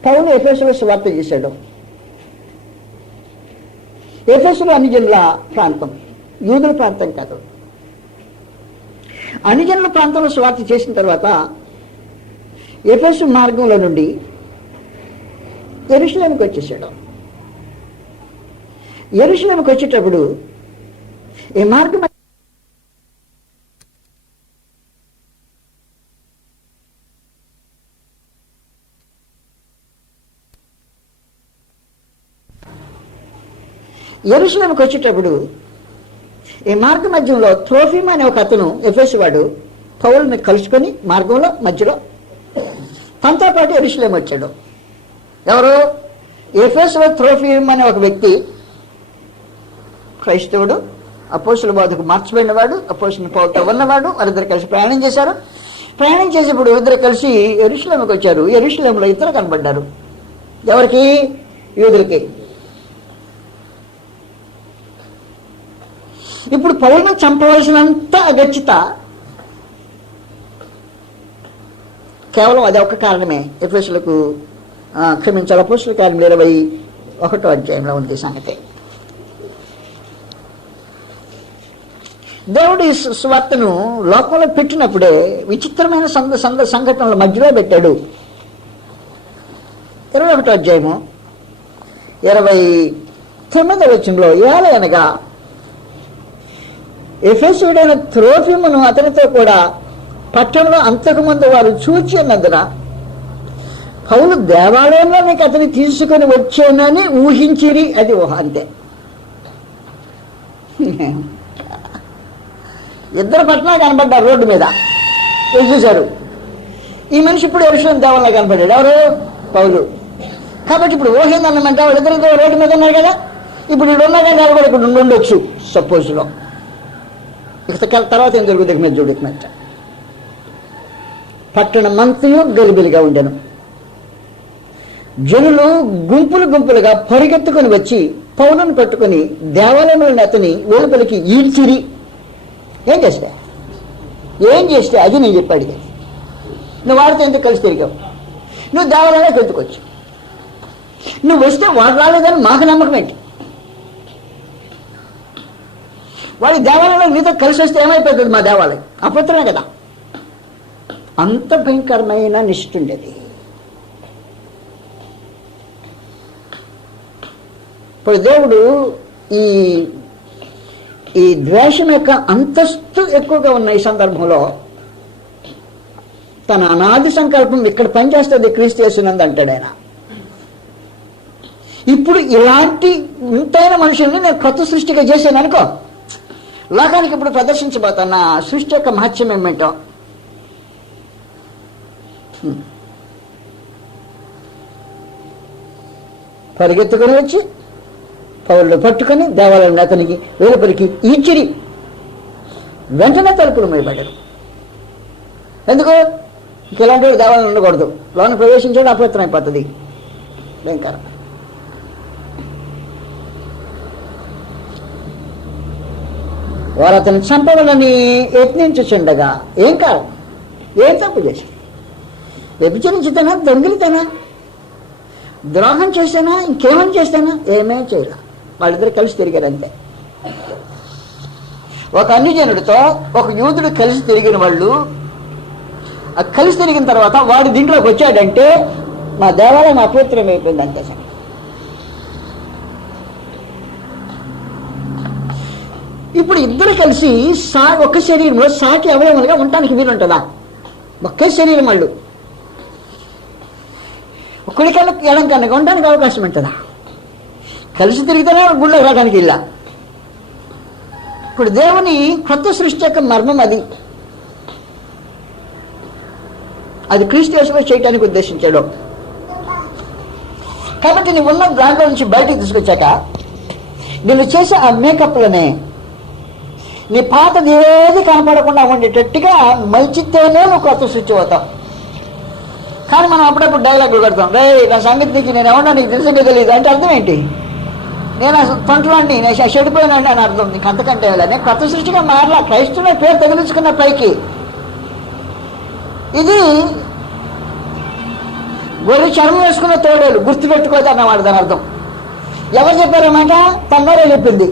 పౌలు ఎఫెసులో సువార్త చేశాడు. ఎఫెసులో అన్యజనుల ప్రాంతం, యూదుల ప్రాంతం కాదు. అన్యజనుల ప్రాంతంలో సువార్త చేసిన తర్వాత ఎఫెసు మార్గంలో నుండి యెరూషలేముకి వచ్చేసాడు. యెరూషలేముకి వచ్చేటప్పుడు ఈ మార్గం యెరూషలేముకి వచ్చేటప్పుడు ఈ మార్గ మధ్యంలో త్రోఫిమ్ అనే ఒక అతను ఎఫెసు వాడు పౌలుని కలుసుకొని మార్గంలో మధ్యలో తనతో పాటు యెరూషలేం వచ్చాడు. ఎవరు? ఎఫెసులో త్రోఫిమ్ అనే ఒక వ్యక్తి, క్రైస్తవుడు, అపోస్తుల బోధకు మార్చబడినవాడు, అపోస్తుల పౌలుతో ఉన్నవాడు. వారిద్దరు కలిసి ప్రయాణం చేశారు. ప్రయాణం చేసేప్పుడు ఇద్దరు కలిసి యెరూషలేముకి వచ్చారు. యెరూషలేంలో ఇద్దరు కనబడ్డారు. ఎవరికి? యూదులకి. ఇప్పుడు పౌలుని చంపవలసినంత అగత్యత కేవలం అది ఒక కారణమే. ఎఫెసులకు క్షమించాలి, అపోస్తుల కార్యములు 21వ అధ్యాయంలో ఉంది సంగతి. దేవుడు ఈ సువార్తను లోకంలో పెట్టినప్పుడే విచిత్రమైన సంఘటనల మధ్యలో పెట్టాడు. 21వ అధ్యాయము 29వ వచనంలో ఏలయనగా ఎఫెసుడైన త్రోఫిమును అతనితో కూడా పట్టణంలో అంతకుముందు వారు చూచి ఉన్నందున పౌలు దేవాలయంలోనికి అతని తీసుకుని వచ్చానని ఊహించిరి. అది ఊహ అంతే. ఇద్దరు పట్టణాలు కనబడ్డారు రోడ్డు మీద, చూశారు. ఈ మనిషి ఇప్పుడు యెరూషలేము దేవాలయంలో కనపడ్డాడు. ఎవరు? పౌలు. కాబట్టి ఇప్పుడు ఊహిందన్నమాట వాళ్ళిద్దరితో రోడ్డు మీద ఉన్నారు కదా. ఇప్పుడు ఇక్కడ ఉన్నా కానీ కూడా ఇక్కడ ఉండొచ్చు సపోజ్లో. ఇక తర్వాత ఏం జరుగుతుంది మీద చూడుతున్నట్ట. పట్టణం అంతయు గలిబిలిగా ఉండెను. జనులు గుంపులు గుంపులుగా పరిగెత్తుకుని వచ్చి పౌలును పట్టుకుని దేవాలయంలోని అతని వెలుపలికి ఈడ్చిరి. ఏం చేస్తే అది నేను చెప్పాడు. నువ్వు వాడితో ఎందుకు కలిసి తిరిగావు? నువ్వు దేవాలయంలోకి ఎందుకొచ్చు? నువ్వు వస్తే వాడు రాలేదని మాకు నమ్మకం ఏంటి? వాడి దేవాలయంలో నీతో కలిసి వస్తే ఏమైపోతుంది? మా దేవాలయం అపవిత్రమే కదా. అంత భయంకరమైన నిష్ఠ ఉండేది. ఇప్పుడు దేవుడు ఈ ద్వేషం యొక్క అంతస్తు ఎక్కువగా ఉన్న ఈ సందర్భంలో తన అనాది సంకల్పం ఇక్కడ పనిచేస్తుంది, క్రీస్తు యేసునందు అంటాడు ఆయన. ఇప్పుడు ఇలాంటి ఇంతైన మనుషుల్ని నేను కొత్త సృష్టిగా చేశాను అనుకో, లోకానికి ఇప్పుడు ప్రదర్శించబోతున్న సృష్టి యొక్క మహత్యం ఏమిటో. పరిగెత్తుకుని వచ్చి పౌరులు పట్టుకొని దేవాలయం అతనికి వెలుపలికి ఈడ్చిరి. వెంటనే తలుపులు మూయబడ్డారు. ఎందుకు? ఇలాంటి దేవాలయం ఉండకూడదు. లోన ప్రవేశించడం అపవిత్రం అయిపోతుంది. భయంకరం. వారు అతను చంపవాలని యత్నించుచుండగా ఏం కాదు, ఏం తప్పు చేశాను? వ్యభిచరించుతానా, దొంగిలితానా, ద్రోహం చేశానా, ఇంకేమని చేస్తానా? ఏమేమి చేయలే. వాళ్ళిద్దరు కలిసి తిరిగారు అంతే. ఒక అన్యజనుడితో ఒక యూదుడు కలిసి తిరిగిన వాళ్ళు కలిసి తిరిగిన తర్వాత వాడు దీంట్లోకి వచ్చాడంటే మా దేవాలయం అపవిత్రం అయిపోయింది అంతే. ఇప్పుడు ఇద్దరు కలిసి ఒక శరీరంలో సాటి అవయములుగా ఉండటానికి వీలుంటుందా? ఒకే శరీరం వాళ్ళు ఒక్కడి కన్నా ఎడం కన్నా ఉండడానికి అవకాశం ఉంటుందా? కలిసి తిరిగితేనే గుళ్ళో రావడానికి ఇలా. ఇప్పుడు దేవుని కొత్త సృష్టి యొక్క మర్మం అది క్రీస్తు యేసులో చేయడానికి ఉద్దేశించాడు. కాబట్టి నువ్వు ఉన్న దాంట్లో నుంచి బయటకు తీసుకొచ్చాక నేను చేసే ఆ మేకప్లనే నీ పాతది ఏది కనపడకుండా ఉండేటట్టుగా మలిచితేనే నువ్వు కొత్త సృష్టి అవుతావు. కానీ మనం అప్పుడప్పుడు డైలాగులు పెడతాం, రే నా సంగతి నీకు నేను ఏమన్నా నీకు తెలిసిందే తెలియదు అంటే అర్థం ఏంటి? నేను అసలు పంటలాంటి నేను చెడిపోయినాండి అని అర్థం. నీకు అంతకంటే నేను కొత్త సృష్టిగా మారలా, క్రైస్తవుల పేరు తగిలించుకున్న పైకి. ఇది గొర్రె చర్మం వేసుకున్న తోడేలు, గుర్తుపెట్టుకోదు అన్నమాట దాని అర్థం. ఎవరు చెప్పారన్నమాట? తన్నారే చెప్పింది.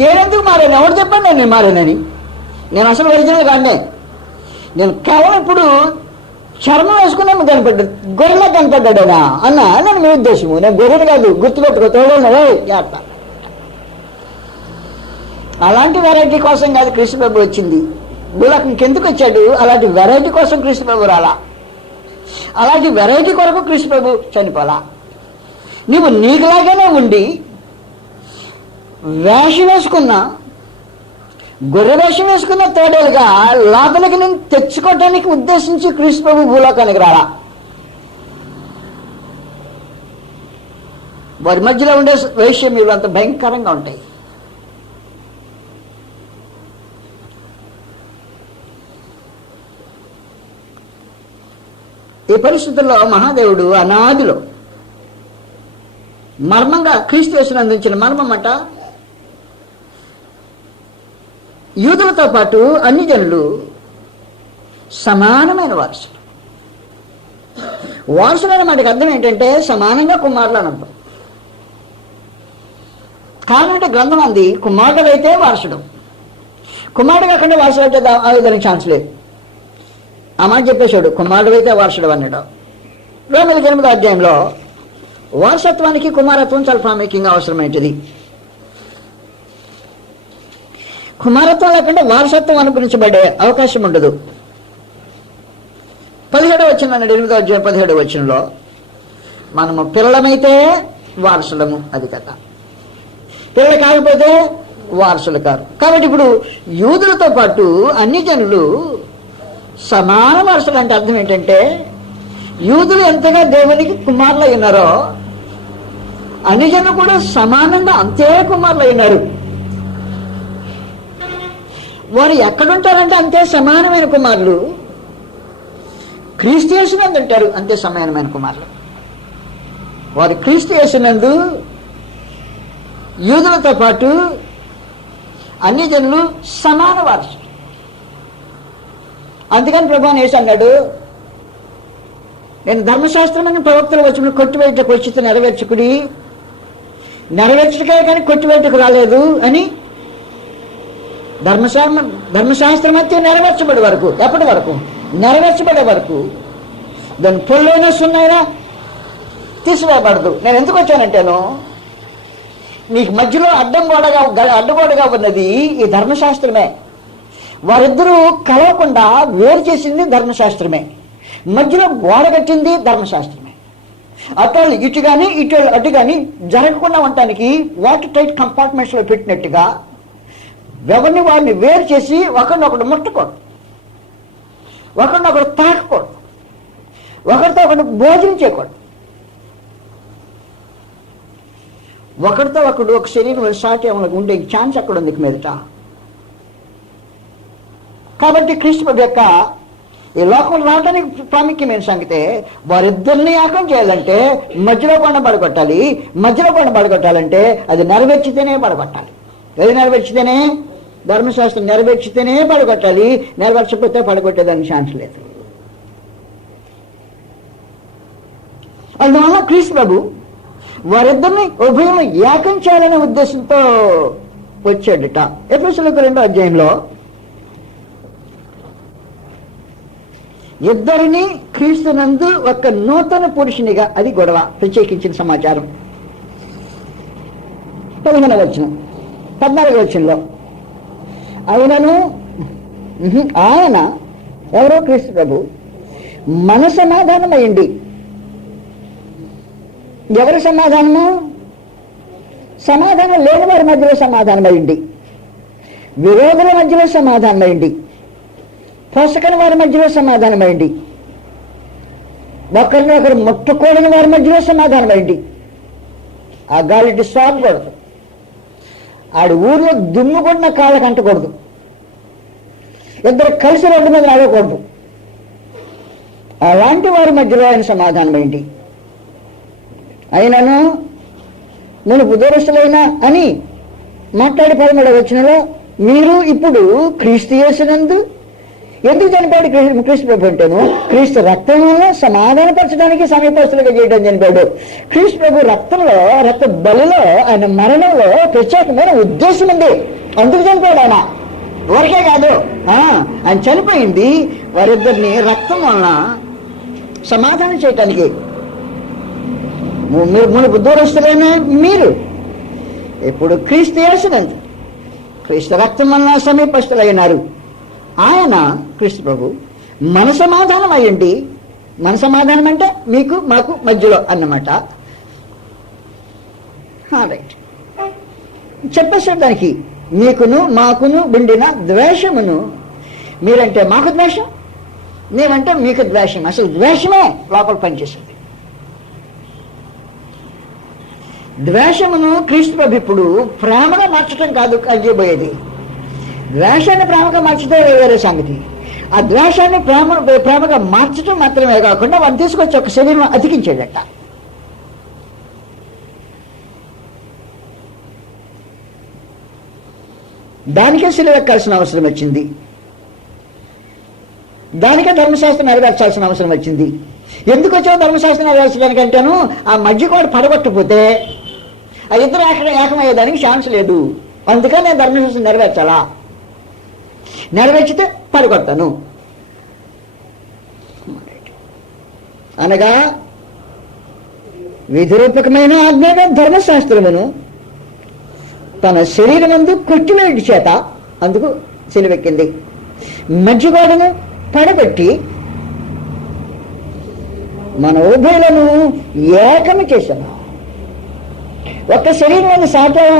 నేనెందుకు మారాను? ఎవరు చెప్పాను నేను మారానని? నేను అసలు ఒరిజినల్ కాదే. నేను కేవలం ఇప్పుడు చర్మం వేసుకునే కనపడ్డాడు, గొర్రెలా కనపడ్డాడనా అన్న నన్ను మీ ఉద్దేశము. నేను గొర్రెలు కాదు, గుర్తుపెట్టుకో తోడేలు జాగ్రత్త. అలాంటి వెరైటీ కోసం కాదు క్రీస్తు ప్రభు వచ్చింది. భూలోకంకి ఎందుకు వచ్చాడు? అలాంటి వెరైటీ కోసం క్రీస్తు ప్రభు రాలా. అలాంటి వెరైటీ కొరకు క్రీస్తు ప్రభు చనిపోలా. నువ్వు నీకులాగానే ఉండి వేషం వేసుకున్నా, గొర్రె వేషం వేసుకున్న తోడేలుగా లోపలికి నేను తెచ్చుకోవడానికి ఉద్దేశించి క్రీస్తు ప్రభు భూలోకానికి రాలా. వారి మధ్యలో ఉండే వైషమ్యులు అంత భయంకరంగా ఉంటాయి. ఈ పరిస్థితుల్లో మహాదేవుడు అనాదిలో మర్మంగా క్రీస్తు యేసును అందించిన మర్మం అంట, యూదులతో పాటు అన్ని జనులు సమానమైన వారసులు. వారసులు అనే మాటకి అర్థం ఏంటంటే సమానంగా కుమారులు అని అర్థం. కారణం అంటే గ్రంథం అంది కుమారుడు అయితే వారసుడు, కుమారుడు కాకుండా వారసుడు అయితే దానికి ఛాన్స్ లేదు. ఆ మాట చెప్పేశాడు, కుమారుడు అయితే వారసుడు అన్నాడు. రోమీయుల 8వ అధ్యాయంలో వారసత్వానికి కుమారత్వం చాలా ప్రాముఖ్యంగా అవసరమైనది. కుమారత్వం లేకుండా వారసత్వం అనుగ్రహించబడే అవకాశం ఉండదు. 17వ వచనం అన్నాడు, 8వ అధ్యాయం 17వ వచనంలో మనము పిల్లలమైతే వారసులము, అది కదా. పిల్లలు కాకపోతే వారసులు కారు. కాబట్టి ఇప్పుడు యూదులతో పాటు అన్ని జనులు సమాన వారసులు. అంటే అర్థం ఏంటంటే యూదులు ఎంతగా దేవునికి కుమారులు అయినారో అన్ని జనులు కూడా సమానంగా అంతే కుమారులు అయినారు. వారు ఎక్కడుంటారంటే అంతే సమానమైన కుమారులు. క్రీస్తు యేసునందు ఉంటారు అంతే సమానమైన కుమారులు. వారు క్రీస్తు యేసునందు యూదులతో పాటు అన్ని జనులు సమాన వారసులు. అందుకని ప్రభువు యేసు అన్నాడు, నేను ధర్మశాస్త్రం అని ప్రవక్తలు వచ్చిన కొట్టివేటకు వచ్చి నెరవేర్చుకుడి, నెరవేర్చకే కానీ కొట్టివేటకు రాలేదు అని. ధర్మశాస్త్రం అయితే నెరవేర్చబడే వరకు, ఎప్పటి వరకు? నెరవేర్చబడే వరకు. దాని పొల్లైనా సున్నైనా తీసివేయబడదు. నేను ఎందుకు వచ్చానంటేను, మీకు మధ్యలో అడ్డగోడగా ఉన్నది ఈ ధర్మశాస్త్రమే. వారిద్దరూ కలవకుండా వేరు చేసింది ధర్మశాస్త్రమే. మధ్యలో గోడ కట్టింది ధర్మశాస్త్రమే. అటు ఇటు కానీ ఇటు అటు కానీ జరగకుండా ఉండటానికి వాటర్ టైట్ కంపార్ట్మెంట్స్ లో పెట్టినట్టుగా ఎవరిని వారిని వేరు చేసి ఒకరినొకడు ముట్టకూడదు, ఒకరినొకడు తాకకూడదు, ఒకరితో ఒకడు భోజనం చేయకూడదు, ఒకరితో ఒకడు ఒక శరీరం సాటి ఉండే ఛాన్స్ అక్కడ ఉంది మీదట. కాబట్టి క్రీస్తు యొక్క ఈ లోకంలో రావడానికి ప్రాముఖ్యమైన సంగతే వారిద్దరిని ఏకం చేయాలంటే మధ్యలో కొండ పడగొట్టాలి. మధ్యలో కొండ పడగొట్టాలంటే అది నెరవేర్చితేనే పడగొట్టాలి. ఏది నెరవేర్చితేనే? ధర్మశాస్త్రం నెరవేర్చితేనే పడగొట్టాలి. నెరవేర్చకపోతే పడగొట్టేదానికి ఛాన్స్ లేదు. అందువల్ల క్రీస్తు ప్రభు వారిద్దరిని ఉభయం ఏకం చేయాలనే ఉద్దేశంతో వచ్చాడట. ఎఫెసీయులకు 2వ అధ్యాయంలో ఇద్దరిని క్రీస్తునందు ఒక నూతన పురుషునిగా, అది గొడవ ప్రత్యేకించిన సమాచారం. 15వ వచనం 14వ వచనంలో ఆయన ఎవరో క్రీస్తు ప్రభు మన సమాధానమైంది. ఎవరి సమాధానము? సమాధానం లేని వారి మధ్యలో సమాధానమైంది, విరోధుల మధ్యలో సమాధానమైంది, పోషకని వారి మధ్యలో సమాధానమైంది, ఒకరిని ఒకరు ముట్టుకోలేని వారి మధ్యలో సమాధానమైంది. ఆ గాలిటి సాగకూడదు, ఆడి ఊర్లో దుమ్ముకున్న కాళ్ళకి అంటకూడదు, ఇద్దరు కలిసి రోడ్డు మీద రాగకూడదు. అలాంటి వారి మధ్యలో ఆయన సమాధానమైంది. అయినను మునుపు దూరస్తులైన అని మాట్లాడి 13వ వచనంలో మీరు ఇప్పుడు క్రీస్తు యేసునందు ఎందుకు చనిపోయాడు క్రీస్తు ప్రభు అంటేను క్రీస్తు రక్తం వల్ల సమాధానపరచడానికి సమీపస్తులుగా చేయడం చనిపోయాడు. క్రీస్తు ప్రభు రక్తంలో, రక్త బలిలో, ఆయన మరణంలో ప్రత్యేకమైన ఉద్దేశం ఉంది. అందుకు చనిపోయాడు ఆయన, ఊరికే కాదు. ఆయన చనిపోయింది వారిద్దరిని రక్తం వలన సమాధానం చేయటానికి. మునుపు దూరస్తులైన మీరు ఇప్పుడు క్రీస్తు యేసునందు క్రీస్తు రక్తం వలన సమీపస్తులైనారు. ఆయన క్రీస్తు ప్రభు మన సమాధానం అయ్యండి. మన సమాధానం అంటే మీకు మాకు మధ్యలో అన్నమాట. రైట్, చెప్పేసాడు దానికి. మీకును మాకును ఉండిన ద్వేషమును, మీరంటే మాకు ద్వేషం, నేనంటే మీకు ద్వేషం. అసలు ద్వేషమే లోపల పనిచేస్తుంది. ద్వేషమును క్రీస్తు ప్రభు ఇప్పుడు ప్రేమగా మార్చడం కాదు కలిగిపోయేది. ద్వేషాన్ని ప్రేమగా మార్చితే వేరే సంగతి. ఆ ద్వేషాన్ని ప్రేమగా మార్చడం మాత్రమే కాకుండా వాడిని తీసుకొచ్చి ఒక శరీరం అతికించాడట. దానికే సిలువెక్కాల్సిన అవసరం వచ్చింది. దానికే ధర్మశాస్త్రం నెరవేర్చాల్సిన అవసరం వచ్చింది. ఎందుకు వచ్చావు ధర్మశాస్త్రం నెరవేర్చడానికంటేను ఆ మధ్యకోడు పడగొట్టకపోతే ఆ ఇద్దరు ఏకమయ్యేదానికి ఛాన్స్ లేదు. అందుకని నేను ధర్మశాస్త్రం నెరవేర్చాలా, నెరవేర్చితే పడగొడతాను అనగా విధిరూపకమైన ఆజ్ఞగా ధర్మశాస్త్రమును తన శరీరమందు కొట్టివేటి చేత అందుకు సిలువెక్కింది. మధ్యగోడను పడగొట్టి మన ఉభయులను ఏకము చేశాను. ఒక్క శరీరం సాధ్యాలు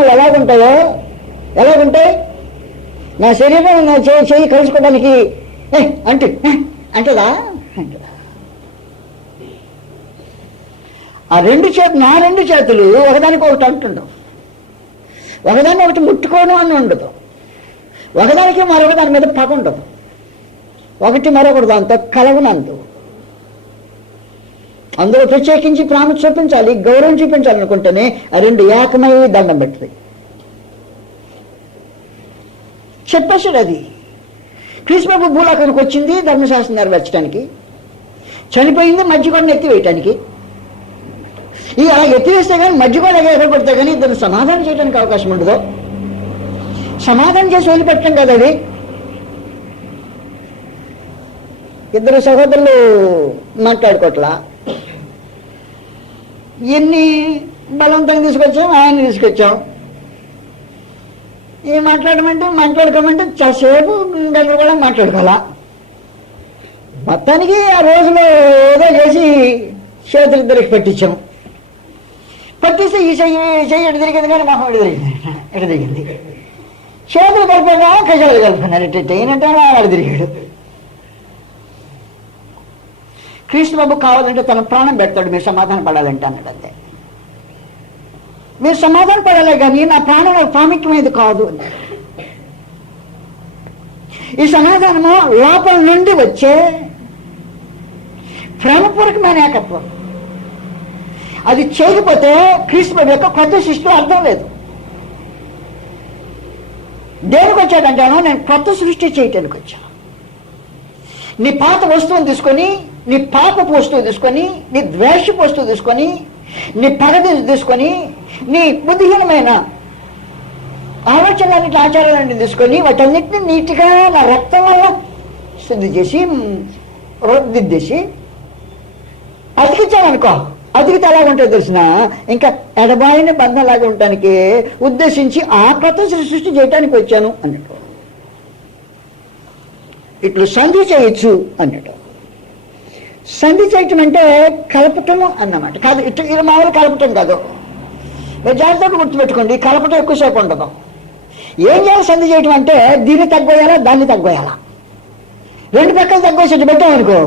ఎలాగుంటాయి? నా శరీరం నా చేయి కలుసుకోవడానికి అంటదా? ఆ నా రెండు చేతులు ఒకదానికి ఒకటి అంటుండవు, ఒకదాన్ని ఒకటి ముట్టుకోను అని ఉండదు, ఒకదానికి మరొక దాని మీద పగ ఉండదు, ఒకటి మరొకటి దాంతో కలవనందు. అందులో ప్రత్యేకించి ప్రాముఖ్యత చూపించాలి, గౌరవం చూపించాలనుకుంటేనే ఆ రెండు ఏకమై దండం పెట్టుతాయి. చెప్పేసాడు. అది క్రీస్తు ప్రభు భూలోకానికి వచ్చింది ధర్మశాస్త్రం నెరవేర్చడానికి, చనిపోయింది మధ్యగోడను ఎత్తివేయటానికి. ఇక అలా ఎత్తివేస్తే కానీ మధ్యగోడ ఎగరబడితే కానీ ఇద్దరు సమాధానం చేయడానికి అవకాశం ఉండదు. సమాధానం చేసి వదిలిపెట్టడం కదా అది. ఇద్దరు సహోదరులు మాట్లాడుకోవట్లా, ఎన్ని బలవంతంగా తీసుకొచ్చాం, ఆయన తీసుకొచ్చాం. ఏ మాట్లాడుకోమంటే చాలాసేపు గంటలు కూడా మాట్లాడుకోవాలా. మొత్తానికి ఆ రోజులో ఏదో చేసి చేతులు ఇద్దరికి పెట్టించాం. పట్టిస్తే ఈ చెయ్యి ఎటు తిరిగింది కానీ మొహం ఎటు తిరిగింది. చేతులు కలిపాక కజాలు కలుపుకున్నారు. ఎట్ట అయినట్టు ఆడ తిరిగాడు. క్రీస్తు బాబు కావాలంటే తన ప్రాణం పెడతాడు మీరు సమాధానం పడాలంటే అన్నాడు. అంతే, మీరు సమాధానం పడాలే కానీ నా ప్రాణం ప్రాముఖ్యమైనది కాదు. ఈ సమాధానము లోపల నుండి వచ్చే ప్రేమపూర్వకమైన ఏకత్వం. అది చేయకపోతే క్రీస్తు బాబు యొక్క కొత్త సృష్టిలో అర్థం లేదు. దేనికి వచ్చాడంటాను? నేను కొత్త సృష్టి చేయటానికి వచ్చాను. నీ పాత వస్తువుని తీసుకొని, నీ పాపపు వస్తువు తీసుకొని, నీ ద్వేషపు వస్తువు తీసుకొని, నీ పగ తీసుకొని, నీ బుద్ధిహీనమైన ఆలోచనలన్నింటి ఆచారాలన్నింటినీ తీసుకొని వాటన్నిటిని నీట్గా నా రక్తం వల్ల శుద్ధి చేసి రుద్దిద్దేసి అతికించామనుకో. అతికితే ఎలాగుంటుందో తెలిసిన ఇంకా ఎడబాయిన బంధంలాగా ఉండటానికి ఉద్దేశించి ఆ కొత్త సృష్టి చేయటానికి వచ్చాను అన్నట్టు. ఇట్లు సంధి చేయొచ్చు అన్నట్టు. సంధి చేయటం అంటే కలపటము అన్నమాట కాదు. ఇది మామూలు కలపటం కాదు. మీరు జాగ్రత్తగా గుర్తుపెట్టుకోండి, కలపటం ఎక్కువసేపు ఉండదు. ఏం చేయాలి సంధి చేయటం అంటే దీన్ని తగ్గోయాలా, దాన్ని తగ్గోయాలా. రెండు పక్కలు తగ్గోసేట్టు పెట్టామనుకో,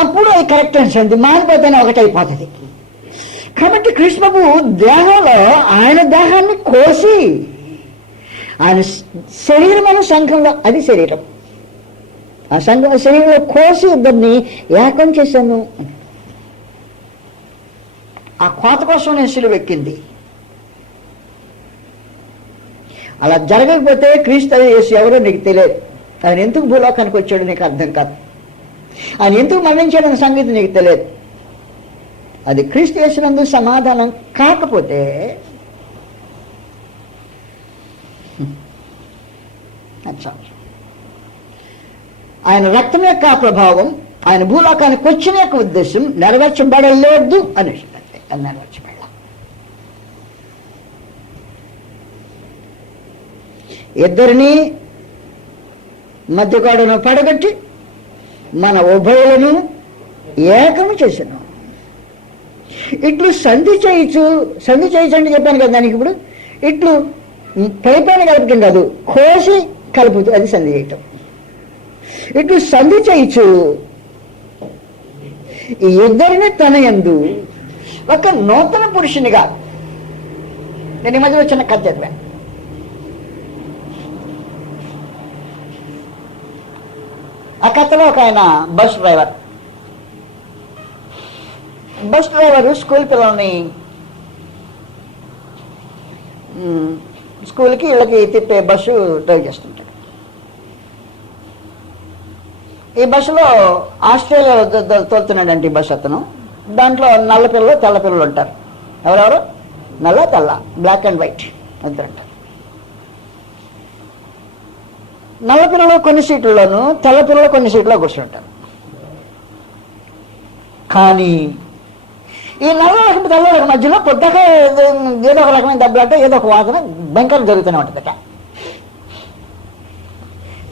అప్పుడు అది కరెక్ట్ అని సంధి. మారిపోతేనే ఒకటైపోతుంది. కాబట్టి కృష్ణబాబు దేహంలో ఆయన దేహాన్ని కోసి ఆయన శరీరమైన సంఘంలో, అది శరీరం, ఆ సంఘం శరీరంలో కోసి ఇద్దరిని ఏకం చేశాను. ఆ కోత కోసం నేను సిలువ ఎక్కింది. అలా జరగకపోతే క్రీస్తు యేసు ఎవరో నీకు తెలియదు. ఆయన ఎందుకు భూలోకానికి వచ్చాడు నీకు అర్థం కాదు. ఆయన ఎందుకు మరణించాడన్న సంగతి నీకు తెలియదు. అది క్రీస్తు యేసునందు సమాధానం కాకపోతే ఆయన రక్తం యొక్క ప్రభావం, ఆయన భూలోకానికి వచ్చిన యొక్క ఉద్దేశం నెరవేర్చబడలేదు అనేసి నెరవేర్చబడ. ఇద్దరిని మధ్యకాడను పడగట్టి మన ఉభయులను ఏకము చేశాను. ఇట్లు సంధి చేయొచ్చు అంటే చెప్పాను కదా దానికి. ఇప్పుడు ఇట్లు పైపైన కలపటం కాదు, కోసి కలుపుతూ అది సంధి చేయటం. ఇట్లు సంధి చేయొచ్చు ఈ ఇద్దరిని తన యందు ఒక నూతన పురుషునిగా. నేను ఈ మధ్యలో చిన్న కథ చదివాను. ఆ కథలో ఒక ఆయన బస్ డ్రైవర్ స్కూల్ పిల్లల్ని స్కూల్కి వీళ్ళకి తిప్పే బస్సు డ్రైవ్ చేస్తుంటాడు. ఈ బస్సులో ఆస్ట్రేలియాలో తోలుతున్నాడంటే ఈ బస్సు అతను. దాంట్లో నల్ల పిల్లలు తెల్ల పిల్లలు ఉంటారు. ఎవరెవరు? నల్ల తెల్ల, బ్లాక్ అండ్ వైట్ ఇద్దరు ఉంటారు. నల్ల పిల్లలు కొన్ని సీట్లలోనూ తెల్ల పిల్లలు కొన్ని సీట్లో కూర్చుంటారు. కానీ ఈ నల్ల రకం తెల్ల రకం మధ్యలో పొద్దుక ఏదో ఒక రకమైన దెబ్బలంటే ఏదో ఒక వాదన భయంకరం జరుగుతూనే ఉంటుందట.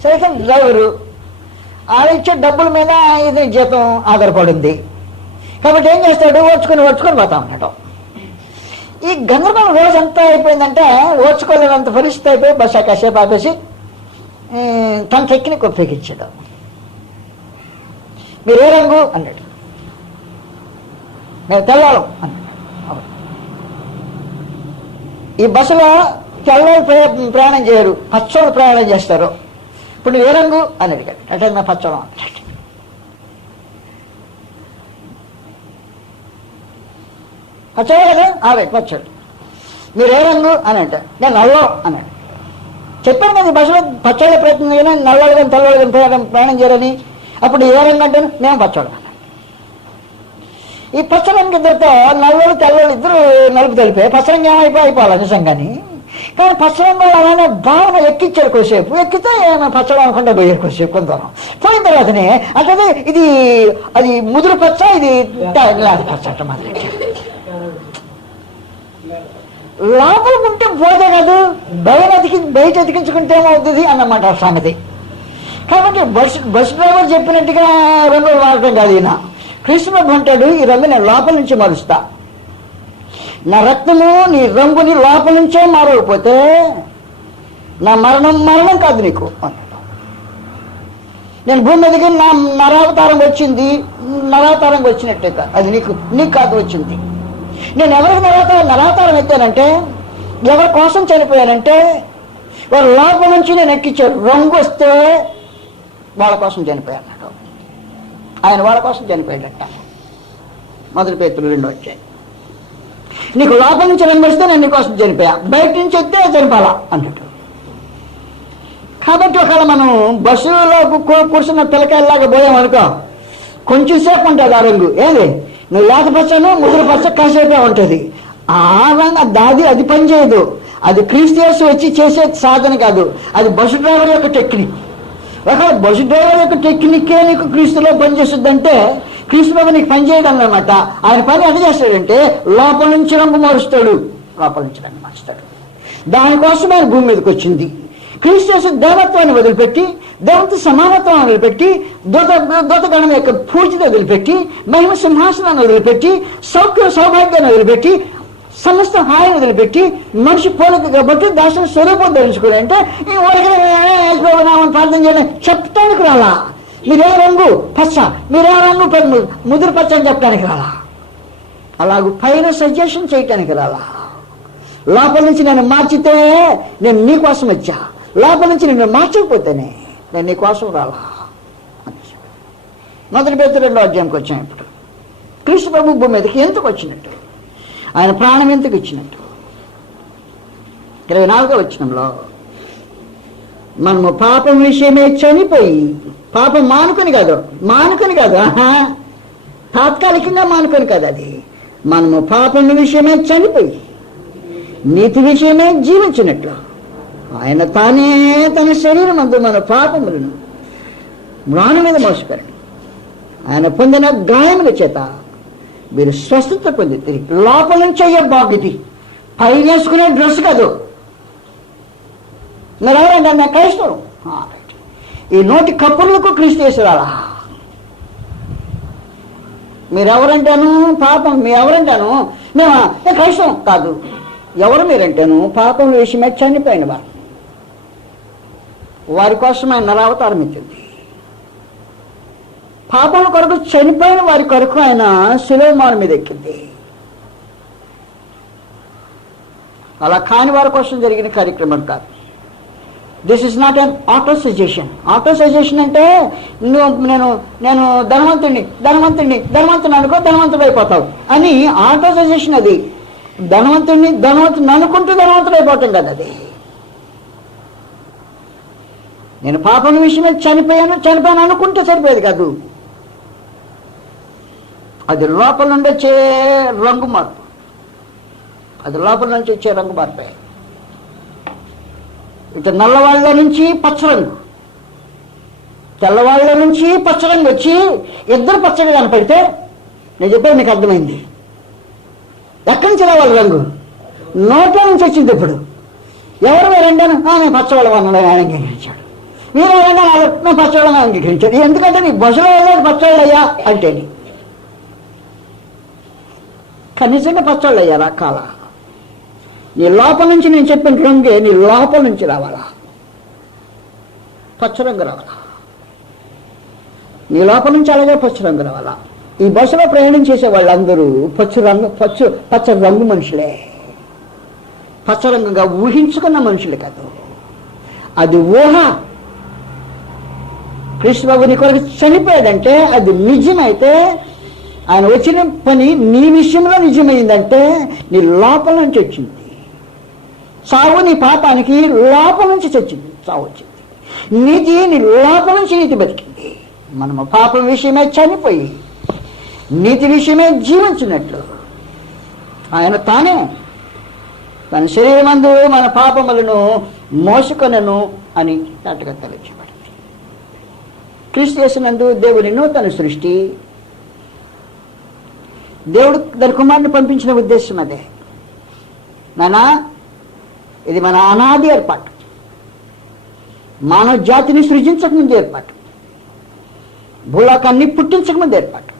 సరే డ్రైవరు ఇచ్చే డబ్బుల మీద ఇది జీతం ఆధారపడింది కాబట్టి ఏం చేస్తాడు? ఓర్చుకొని పోతా ఉన్నాడు. ఈ గందరగోళం రోజంతా అయిపోయిందంటే ఓర్చుకోలేనంత పరిస్థితి అయిపోయి బస్సు కాసేపు ఆపేసి తన టెక్ని ఉపయోగించాడు. మీరు ఏ రంగు అన్నాడు. మేము తెల్లవాళ్ళం అన్నాడు. ఈ బస్సులో తెల్లవాళ్ళు ప్రయాణం చేయరు, పచ్చోళ్ళు ప్రయాణం చేస్తారు. ఇప్పుడు నువ్వు ఏ రంగు అని అడిగాడు. అంటే నా పచ్చోళం అన్నాడు. పచ్చోడు కదా? పచ్చోడు. మీరు ఏ రంగు అని అంటే నేను నల్లం అన్నాడు. చెప్పాను కదా బస్సులో పచ్చళ్ళ ప్రయత్నం చేయని నల్లవాళ్ళు కానీ తెల్లవాళ్ళు కానీ ప్రయాణం చేయరని. అప్పుడు ఏ రంగు అంటే మేము పచ్చోడు అన్నాడు. ఈ పచ్చరంగు ఇద్దరితో నల్లవాళ్ళు తెల్లవాళ్ళు ఇద్దరు నలుపు తెలిపే పచ్చరంగు అయిపోవాలి నిజంగాని. కానీ పచ్చరంగు అలానే భావన ఎక్కించారు కొద్దిసేపు. ఎక్కితే పచ్చడం అనుకుంటే పోయారు కొద్దిసేపు కొంత దూరం. పోయిన తర్వాతనే అంటే ఇది అది ముదురు పచ్చ, ఇది పచ్చ అంట మొదలెట్టారు. లోపల ఉంటే పోతే కాదు, బయట అతికించుకుంటే ఏమవుతుంది అన్నమాట సంగతి. కాబట్టి బస్ డ్రైవర్ చెప్పినట్టుగా రంగులు వాడటం కాదు. ఈయన కృష్ణుడు అంటాడు, ఈ రంగు నేను లోపల నుంచి మారుస్తా. నా రక్తము నీ రంగుని లోపల నుంచే మారకపోతే నా మరణం కాదు నీకు అన్నాడు. నేను భూమి మీదకి నా నరావతారం వచ్చినట్టే కాదు, అది నీకు కాదు వచ్చింది. నేను ఎవరికి నరావతారం ఎత్తానంటే, ఎవరి కోసం చనిపోయానంటే వాళ్ళ లోపల నుంచి నేను ఎక్కించాడు. రంగు వస్తే వాళ్ళ కోసం చనిపోయాడు. ఆయన వాళ్ళ కోసం చనిపోయాడట. మొదటి పేతురు 2 వచ్చాయి. నీకు లోపల నుంచి రంగు వస్తే నేను నీకోసం చనిపోయా, బయట నుంచి వస్తే చనిపోవాలా అన్నట్టు. కాబట్టి ఒకవేళ మనం బస్సులో కూర్చున్న పిల్లకాయలాగా పోయామనుకో, కొంచెం సేపు ఉంటుంది ఆ రంగు. ఏది నువ్వు లేకపోచ్చాను ముదురు పచ్చ కాసేపే ఉంటుంది. ఆ రంగు అది పనిచేయదు. అది క్రీస్తు యేసు వచ్చి చేసే సాధన కాదు, అది బస్సు డ్రైవర్ యొక్క టెక్నిక్. ఒకవేళ బస్సు డ్రైవర్ యొక్క టెక్నిక్కే నీకు క్రీస్తులో పనిచేస్తుందంటే క్రీస్తు బాబు నీకు పనిచేయడం అన్నమాట. ఆయన పని ఎంత చేస్తాడంటే లోపల నుంచి రంగు మారుస్తాడు. దానికోసం ఆయన భూమి మీదకి వచ్చింది. క్రీస్తు యేసు దేవత్వాన్ని వదిలిపెట్టి, దేవునితో సమానత్వాన్ని వదిలిపెట్టి, దూతగణం యొక్క పూజను వదిలిపెట్టి, మహిమ సింహాసనాన్ని వదిలిపెట్టి, సౌభాగ్యాన్ని వదిలిపెట్టి, సమస్త హాయిని వదిలిపెట్టి, మనిషి పోలిక కాబట్టి దాసుని స్వరూపం ధరించుకుని అంటే ఈ ఊరికనామని ప్రార్థన చేయడం చెప్తానికి రాలా. మీరే రంగు పచ్చ, మీరే రంగు ముదురు పచ్చ అని చెప్పడానికి రాలా. అలాగూ పైన సజెషన్ చేయటానికి రాలా. లోపల నుంచి నన్ను మార్చితే నేను నీకోసం వచ్చా, లోపల నుంచి నిన్ను మార్చకపోతేనే నేను నీకోసం రాలా. మొదటి పేతురు 2వ అధ్యాయంకి వచ్చాం. ఇప్పుడు క్రీస్తు ప్రభు భూమి మీదకి ఎందుకు వచ్చినట్టు? ఆయన ప్రాణం ఎందుకు ఇచ్చినట్టు? 24వ వచనంలో మనము పాపం విషయమే చనిపోయి, పాపం మానుకొని కాదు, తాత్కాలికంగా మానుకొని కాదు, అది మనము పాపం విషయమే చనిపోయి నీతి విషయమే జీవించినట్లు ఆయన తానే తన శరీరం అందు మన పాపములను మ్రాను మీద మోసుకొని ఆయన పొందిన గాయముల చేత మీరు స్వస్థత పొంది లోపల నుంచి అయ్యే బాగుది, పై వేసుకునే డ్రెస్ కాదు. మీరు ఎవరంటే నా క్రైస్తవం, ఈ నోటి కప్పులకు క్రీస్తు చేసేవాళ్ళ. మీరెవరంటాను పాపం, మీ ఎవరంటాను మేము క్రైస్తవం కాదు. ఎవరు మీరంటాను పాపం విషయమే చనిపోయిన వారి కోసం ఆయన నరావతారం ఎత్తింది. పాపం కొరకు చనిపోయిన వారి కొరకు ఆయన శిలువ మీద ఎక్కింది. అలా కాని వారి కోసం జరిగిన కార్యక్రమం కాదు. This is not an auto suggestion. Auto suggestion అంటే నేను ధనవంతుడిని అనుకో ధనవంతుడు అయిపోతావు అని ఆటో సజెషన్. అది ధనవంతుడిని అనుకుంటూ ధనవంతుడు అయిపోతాం కదా. అది నేను పాపం విషయమే చనిపోయాను అనుకుంటే సరిపోయేది కాదు. అది లోపల నుండి వచ్చే రంగు మార్పు, అది లోపల నుంచి వచ్చే రంగు మార్పే. ఇటు నల్లవాళ్ళ నుంచి పచ్చరంగు, తెల్లవాళ్ళ నుంచి పచ్చరంగు వచ్చి ఇద్దరు పచ్చగా కనపడితే నేను చెప్పేది మీకు అర్థమైంది. ఎక్కడి నుంచి రావాలి రంగు? నోట్లో నుంచి వచ్చింది. ఇప్పుడు ఎవరు మీరంటాను నేను పచ్చవాళ్ళం అన్నాడు, ఆయన అంగీకరించాడు. మీరు ఎవరైనా నేను పచ్చవాళ్ళని అంగీకరించాడు. ఎందుకంటే నీ బస్సులో వెళ్ళాడు పచ్చవాళ్ళు అయ్యా అంటే కనీసంగా పచ్చవాళ్ళు అయ్యారా కాలా? నీ లోపల నుంచి నేను చెప్పిన రంగే నీ లోపల నుంచి రావాలా, పచ్చరంగు రావాలా. నీ లోపల నుంచి అలాగే పచ్చరంగు రావాలా. ఈ బస్సులో ప్రయాణం చేసే వాళ్ళందరూ పచ్చ రంగు మనుషులే, పచ్చరంగుగా ఊహించుకున్న మనుషులు కాదు. అది ఊహ. కృష్ణబాబు నీ కొరకు చనిపోయాడంటే అది నిజమైతే, ఆయన వచ్చిన పని నీ విషయంలో నిజమైందంటే నీ లోపల నుంచి వచ్చింది. సావు నీ పాపానికి లోపల నుంచి చచ్చింది, సావు వచ్చింది. నీతి నీ లోపల నుంచి నీతి బతికింది. మనము పాపం విషయమే చనిపోయి నీతి విషయమే జీవించినట్లు ఆయన తానే తన శరీరమందు మన పాపములను మోసుకొనెను అని నాటుగా తెలియజేయబడింది. క్రీస్తు యేసునందు దేవుని నూతన సృష్టి. దేవుడు తన కుమారుని పంపించిన ఉద్దేశం అదే. నానా, ఇది మన అనాది ఏర్పాటు, మానవ జాతిని సృజించకముందు ఏర్పాటు, భూలోకాన్ని పుట్టించకముందు ఏర్పాటు,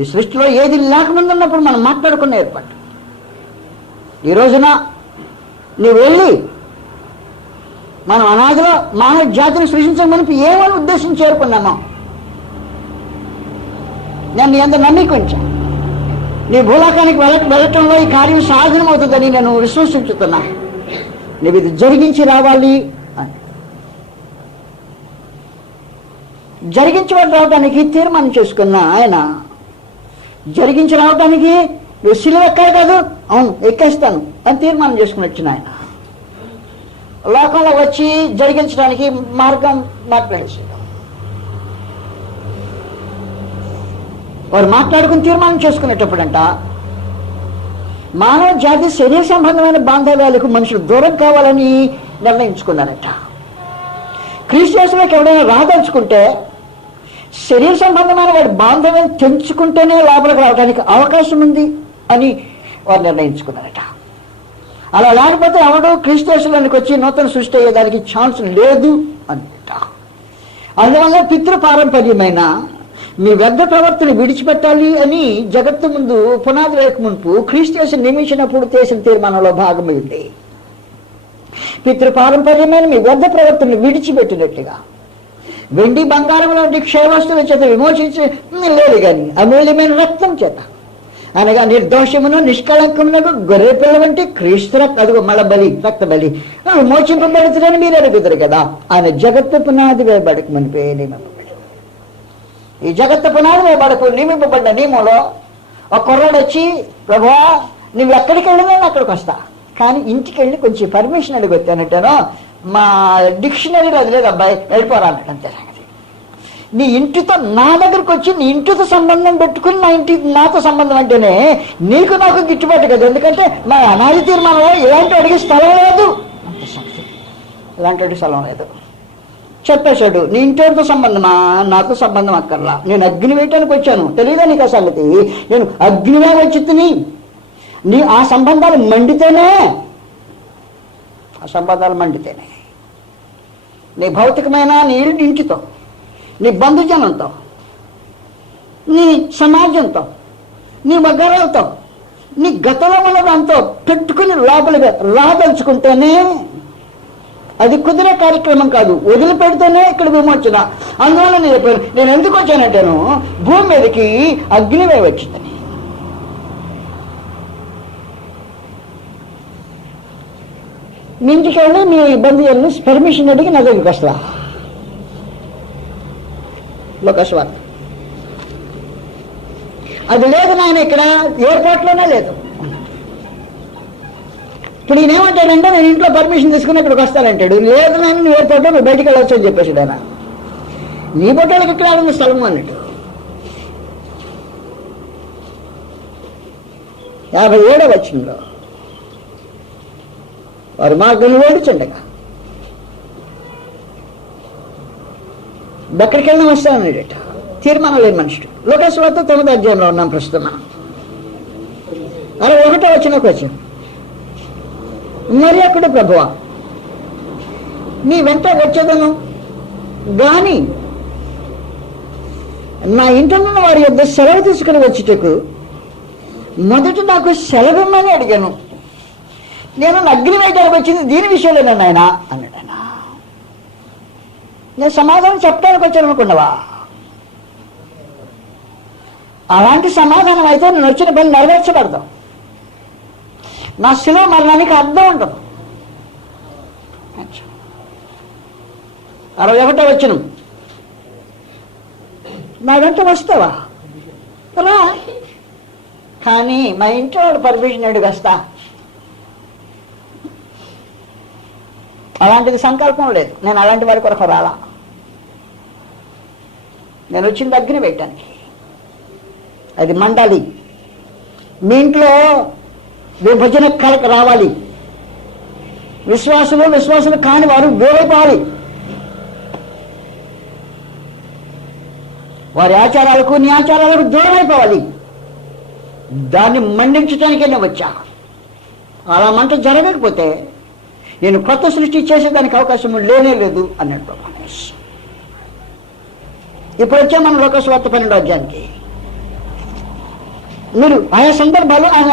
ఈ సృష్టిలో ఏది లేకముందు ఉన్నప్పుడు మనం మాట్లాడుకున్న ఏర్పాటు. ఈ రోజున నువ్వు వెళ్ళి మనం అనాదిలో మానవ జాతిని సృజించమని ఏమని ఉద్దేశించి చేరుకున్నామో నేను ఎంత నమ్మికుంచా. నీ భూలోకానికి వెళ్ళటంలో ఈ కార్యం సాధనం అవుతుందని నేను విశ్వసించుతున్నా. నువ్వు ఇది జరిగించి రావాలి అని. జరిగించి రావడానికి తీర్మానం చేసుకున్న ఆయన, జరిగించి రావడానికి నువ్వు సిలువ ఎక్కాలి కాదు, అవును ఎక్కేస్తాను అని తీర్మానం చేసుకుని వచ్చిన ఆయన లోకంలో వచ్చి జరిగించడానికి మార్గం మాట్లాడేసి వారు మాట్లాడుకుని తీర్మానం చేసుకునేటప్పుడంట మానవ జాతి శరీర సంబంధమైన బాంధవ్యాలకు మనుషులు దూరం కావాలని నిర్ణయించుకున్నారట. క్రీస్తులోకి ఎవడైనా రాదలుచుకుంటే శరీర సంబంధమైన వాడి బాంధవ్యం తెంచుకుంటేనే లోపలికి రావడానికి అవకాశం ఉంది అని వారు నిర్ణయించుకున్నారట. అలా లేకపోతే ఎవడో క్రీస్తులోకి వచ్చి నూతన సృష్టి అయ్యేదానికి ఛాన్స్ లేదు అంట. అందువల్ల పితృపారంపర్యమైన మీ వ్యర్థ ప్రవర్తన విడిచిపెట్టాలి అని జగత్తు ముందు పునాది వేయక మునుపు క్రీస్తు నియమించినప్పుడు చేసిన తీర్మానంలో భాగమైంది. పితృపారంపర్యమైన మీ వ్యర్థ ప్రవర్తన విడిచిపెట్టినట్టుగా వెండి బంగారం లాంటి క్షయవస్తువుల చేత విమోచించి లేదు కానీ అమూల్యమైన రక్తం చేత అనగా నిర్దోషమును నిష్కళంకమునకు గొర్రె పిల్ల వంటి క్రీస్తు అదిగో మళ్ళ బలి రక్త బలి విమోచింపబడుతుందని మీరు అడుగుతారు కదా. ఆయన జగత్తు పునాది వేయబడక మునిపే నియమింపబడి, ఈ జగత్తు పునాది వేయబడకు నియమింపబడ్డ నియమంలో ఒక కుర్రాడు వచ్చి, ప్రభువా నువ్వు ఎక్కడికి వెళ్ళినా అక్కడికి వస్తా, కానీ ఇంటికి వెళ్ళి కొంచెం పర్మిషన్ అడిగి వచ్చానంటాను, మా డిక్షనరీలో అది లేదు అబ్బాయి, వెళ్ళిపోరా అన్నాడు. అంతే సంగతి. నీ ఇంటితో నా దగ్గరకు వచ్చి నీ ఇంటితో సంబంధం పెట్టుకుని నాతో సంబంధం అంటేనే నీకు నాకు గిట్టుబాటు కదా. ఎందుకంటే మా అనాది తీర్మానంలో ఇలాంటి అడిగే స్థలం లేదు, అంతే సంగతి. ఇలాంటి అడిగే స్థలం లేదు. చెప్పేశాడు, నీ ఇంటితో సంబంధమా, నాతో సంబంధం అక్కర్లా, నేను అగ్ని వేయటానికి వచ్చాను, తెలియదా నీకు ఆ సంగతి? నేను అగ్నివే వచ్చి తిని ఆ సంబంధాలు మండితేనే, ఆ సంబంధాలు మండితేనే నీ భౌతికమైన నీ ఇంటితో, నీ బంధుజనంతో, నీ సమాజంతో, నీ వగరాలతో, నీ గతంలో ఉన్నదంతో పెట్టుకుని లోపలిగా రాదలుచుకుంటేనే అది కుదిరే కార్యక్రమం కాదు. వదిలిపెడితేనే ఇక్కడ విమోచన. అందువల్ల నేను ఎందుకు వచ్చానంటేను, భూమి మీదకి అగ్నివే వచ్చిందని. మీ ఇంటికి వెళ్ళి మీ బంధువులను పర్మిషన్ అడిగి నా దగ్గరికి వస్తా. లోకస్వార్థ అది లేదు నాయన, ఇక్కడ ఎయిర్పోర్ట్లోనే లేదు. ఇప్పుడు ఈయన ఏమంటాడంటే, నేను ఇంట్లో పర్మిషన్ తీసుకుని ఇక్కడికి వస్తానంటాడు. లేదు నాయన, నువ్వు ఎయిర్పోర్ట్లో నువ్వు బయటికి వెళ్ళవచ్చు అని చెప్పేసాడు ఆయన. నీ బొట్టోళ్ళకి ఇక్కడ ఉంది స్థలము అన్నట్టు. 57వ వచనంలో వారు మార్గం ఓడించండగా ఎక్కడికి వెళ్ళినా వస్తానన్నాడట. తీర్మానం లేని మనుషుడు. లోకస్వార్త 9వ అధ్యాయంలో ఉన్నాం ప్రస్తుతం మనం. 61వ వచనంకి వచ్చాం. మరి అక్కడ ప్రభువా నీ వెంట వచ్చేదను గాని నా ఇంటనున్న వారి యొద్ద సెలవు తీసుకుని వచ్చేటకు మొదట నాకు సెలవుమని అడిగాను. నేను అగ్ని వేయడానికి వచ్చింది దీని విషయంలో నాయన అన్నాడు ఆయన. నేను సమాధానం చెప్పడానికి వచ్చాను అనుకున్నావా? అలాంటి సమాధానం అయితే నేను వచ్చిన పని నెరవేర్చబడతాం. నా శిలువ మరణానికి అర్థం ఉండదు. 61వ వచనం, నా వెంట వస్తావా రా, కానీ మా ఇంట్లో వాడు పర్మిషన్ అడిగి వస్తా. అలాంటిది సంకల్పం లేదు. నేను అలాంటి వారి కొరకు రాలా. నేను వచ్చింది అగ్ని వేయటానికి. అది మండాలి. మీ ఇంట్లో విభజన కలక రావాలి. విశ్వాసులు కాని వారు వేరైపోవాలి. వారి ఆచారాలకు నీ ఆచారాలకు దూరం అయిపోవాలి. దాన్ని మండించడానికే నేను వచ్చా. అలా మంట జరగకపోతే నేను కొత్త సృష్టి చేసేదానికి అవకాశం లేనే లేదు అన్నట్టు. ఇప్పుడు వచ్చే మన లోకస్వార్త 12వ అధ్యాయానికి. మీరు ఆయా సందర్భాలు ఆయన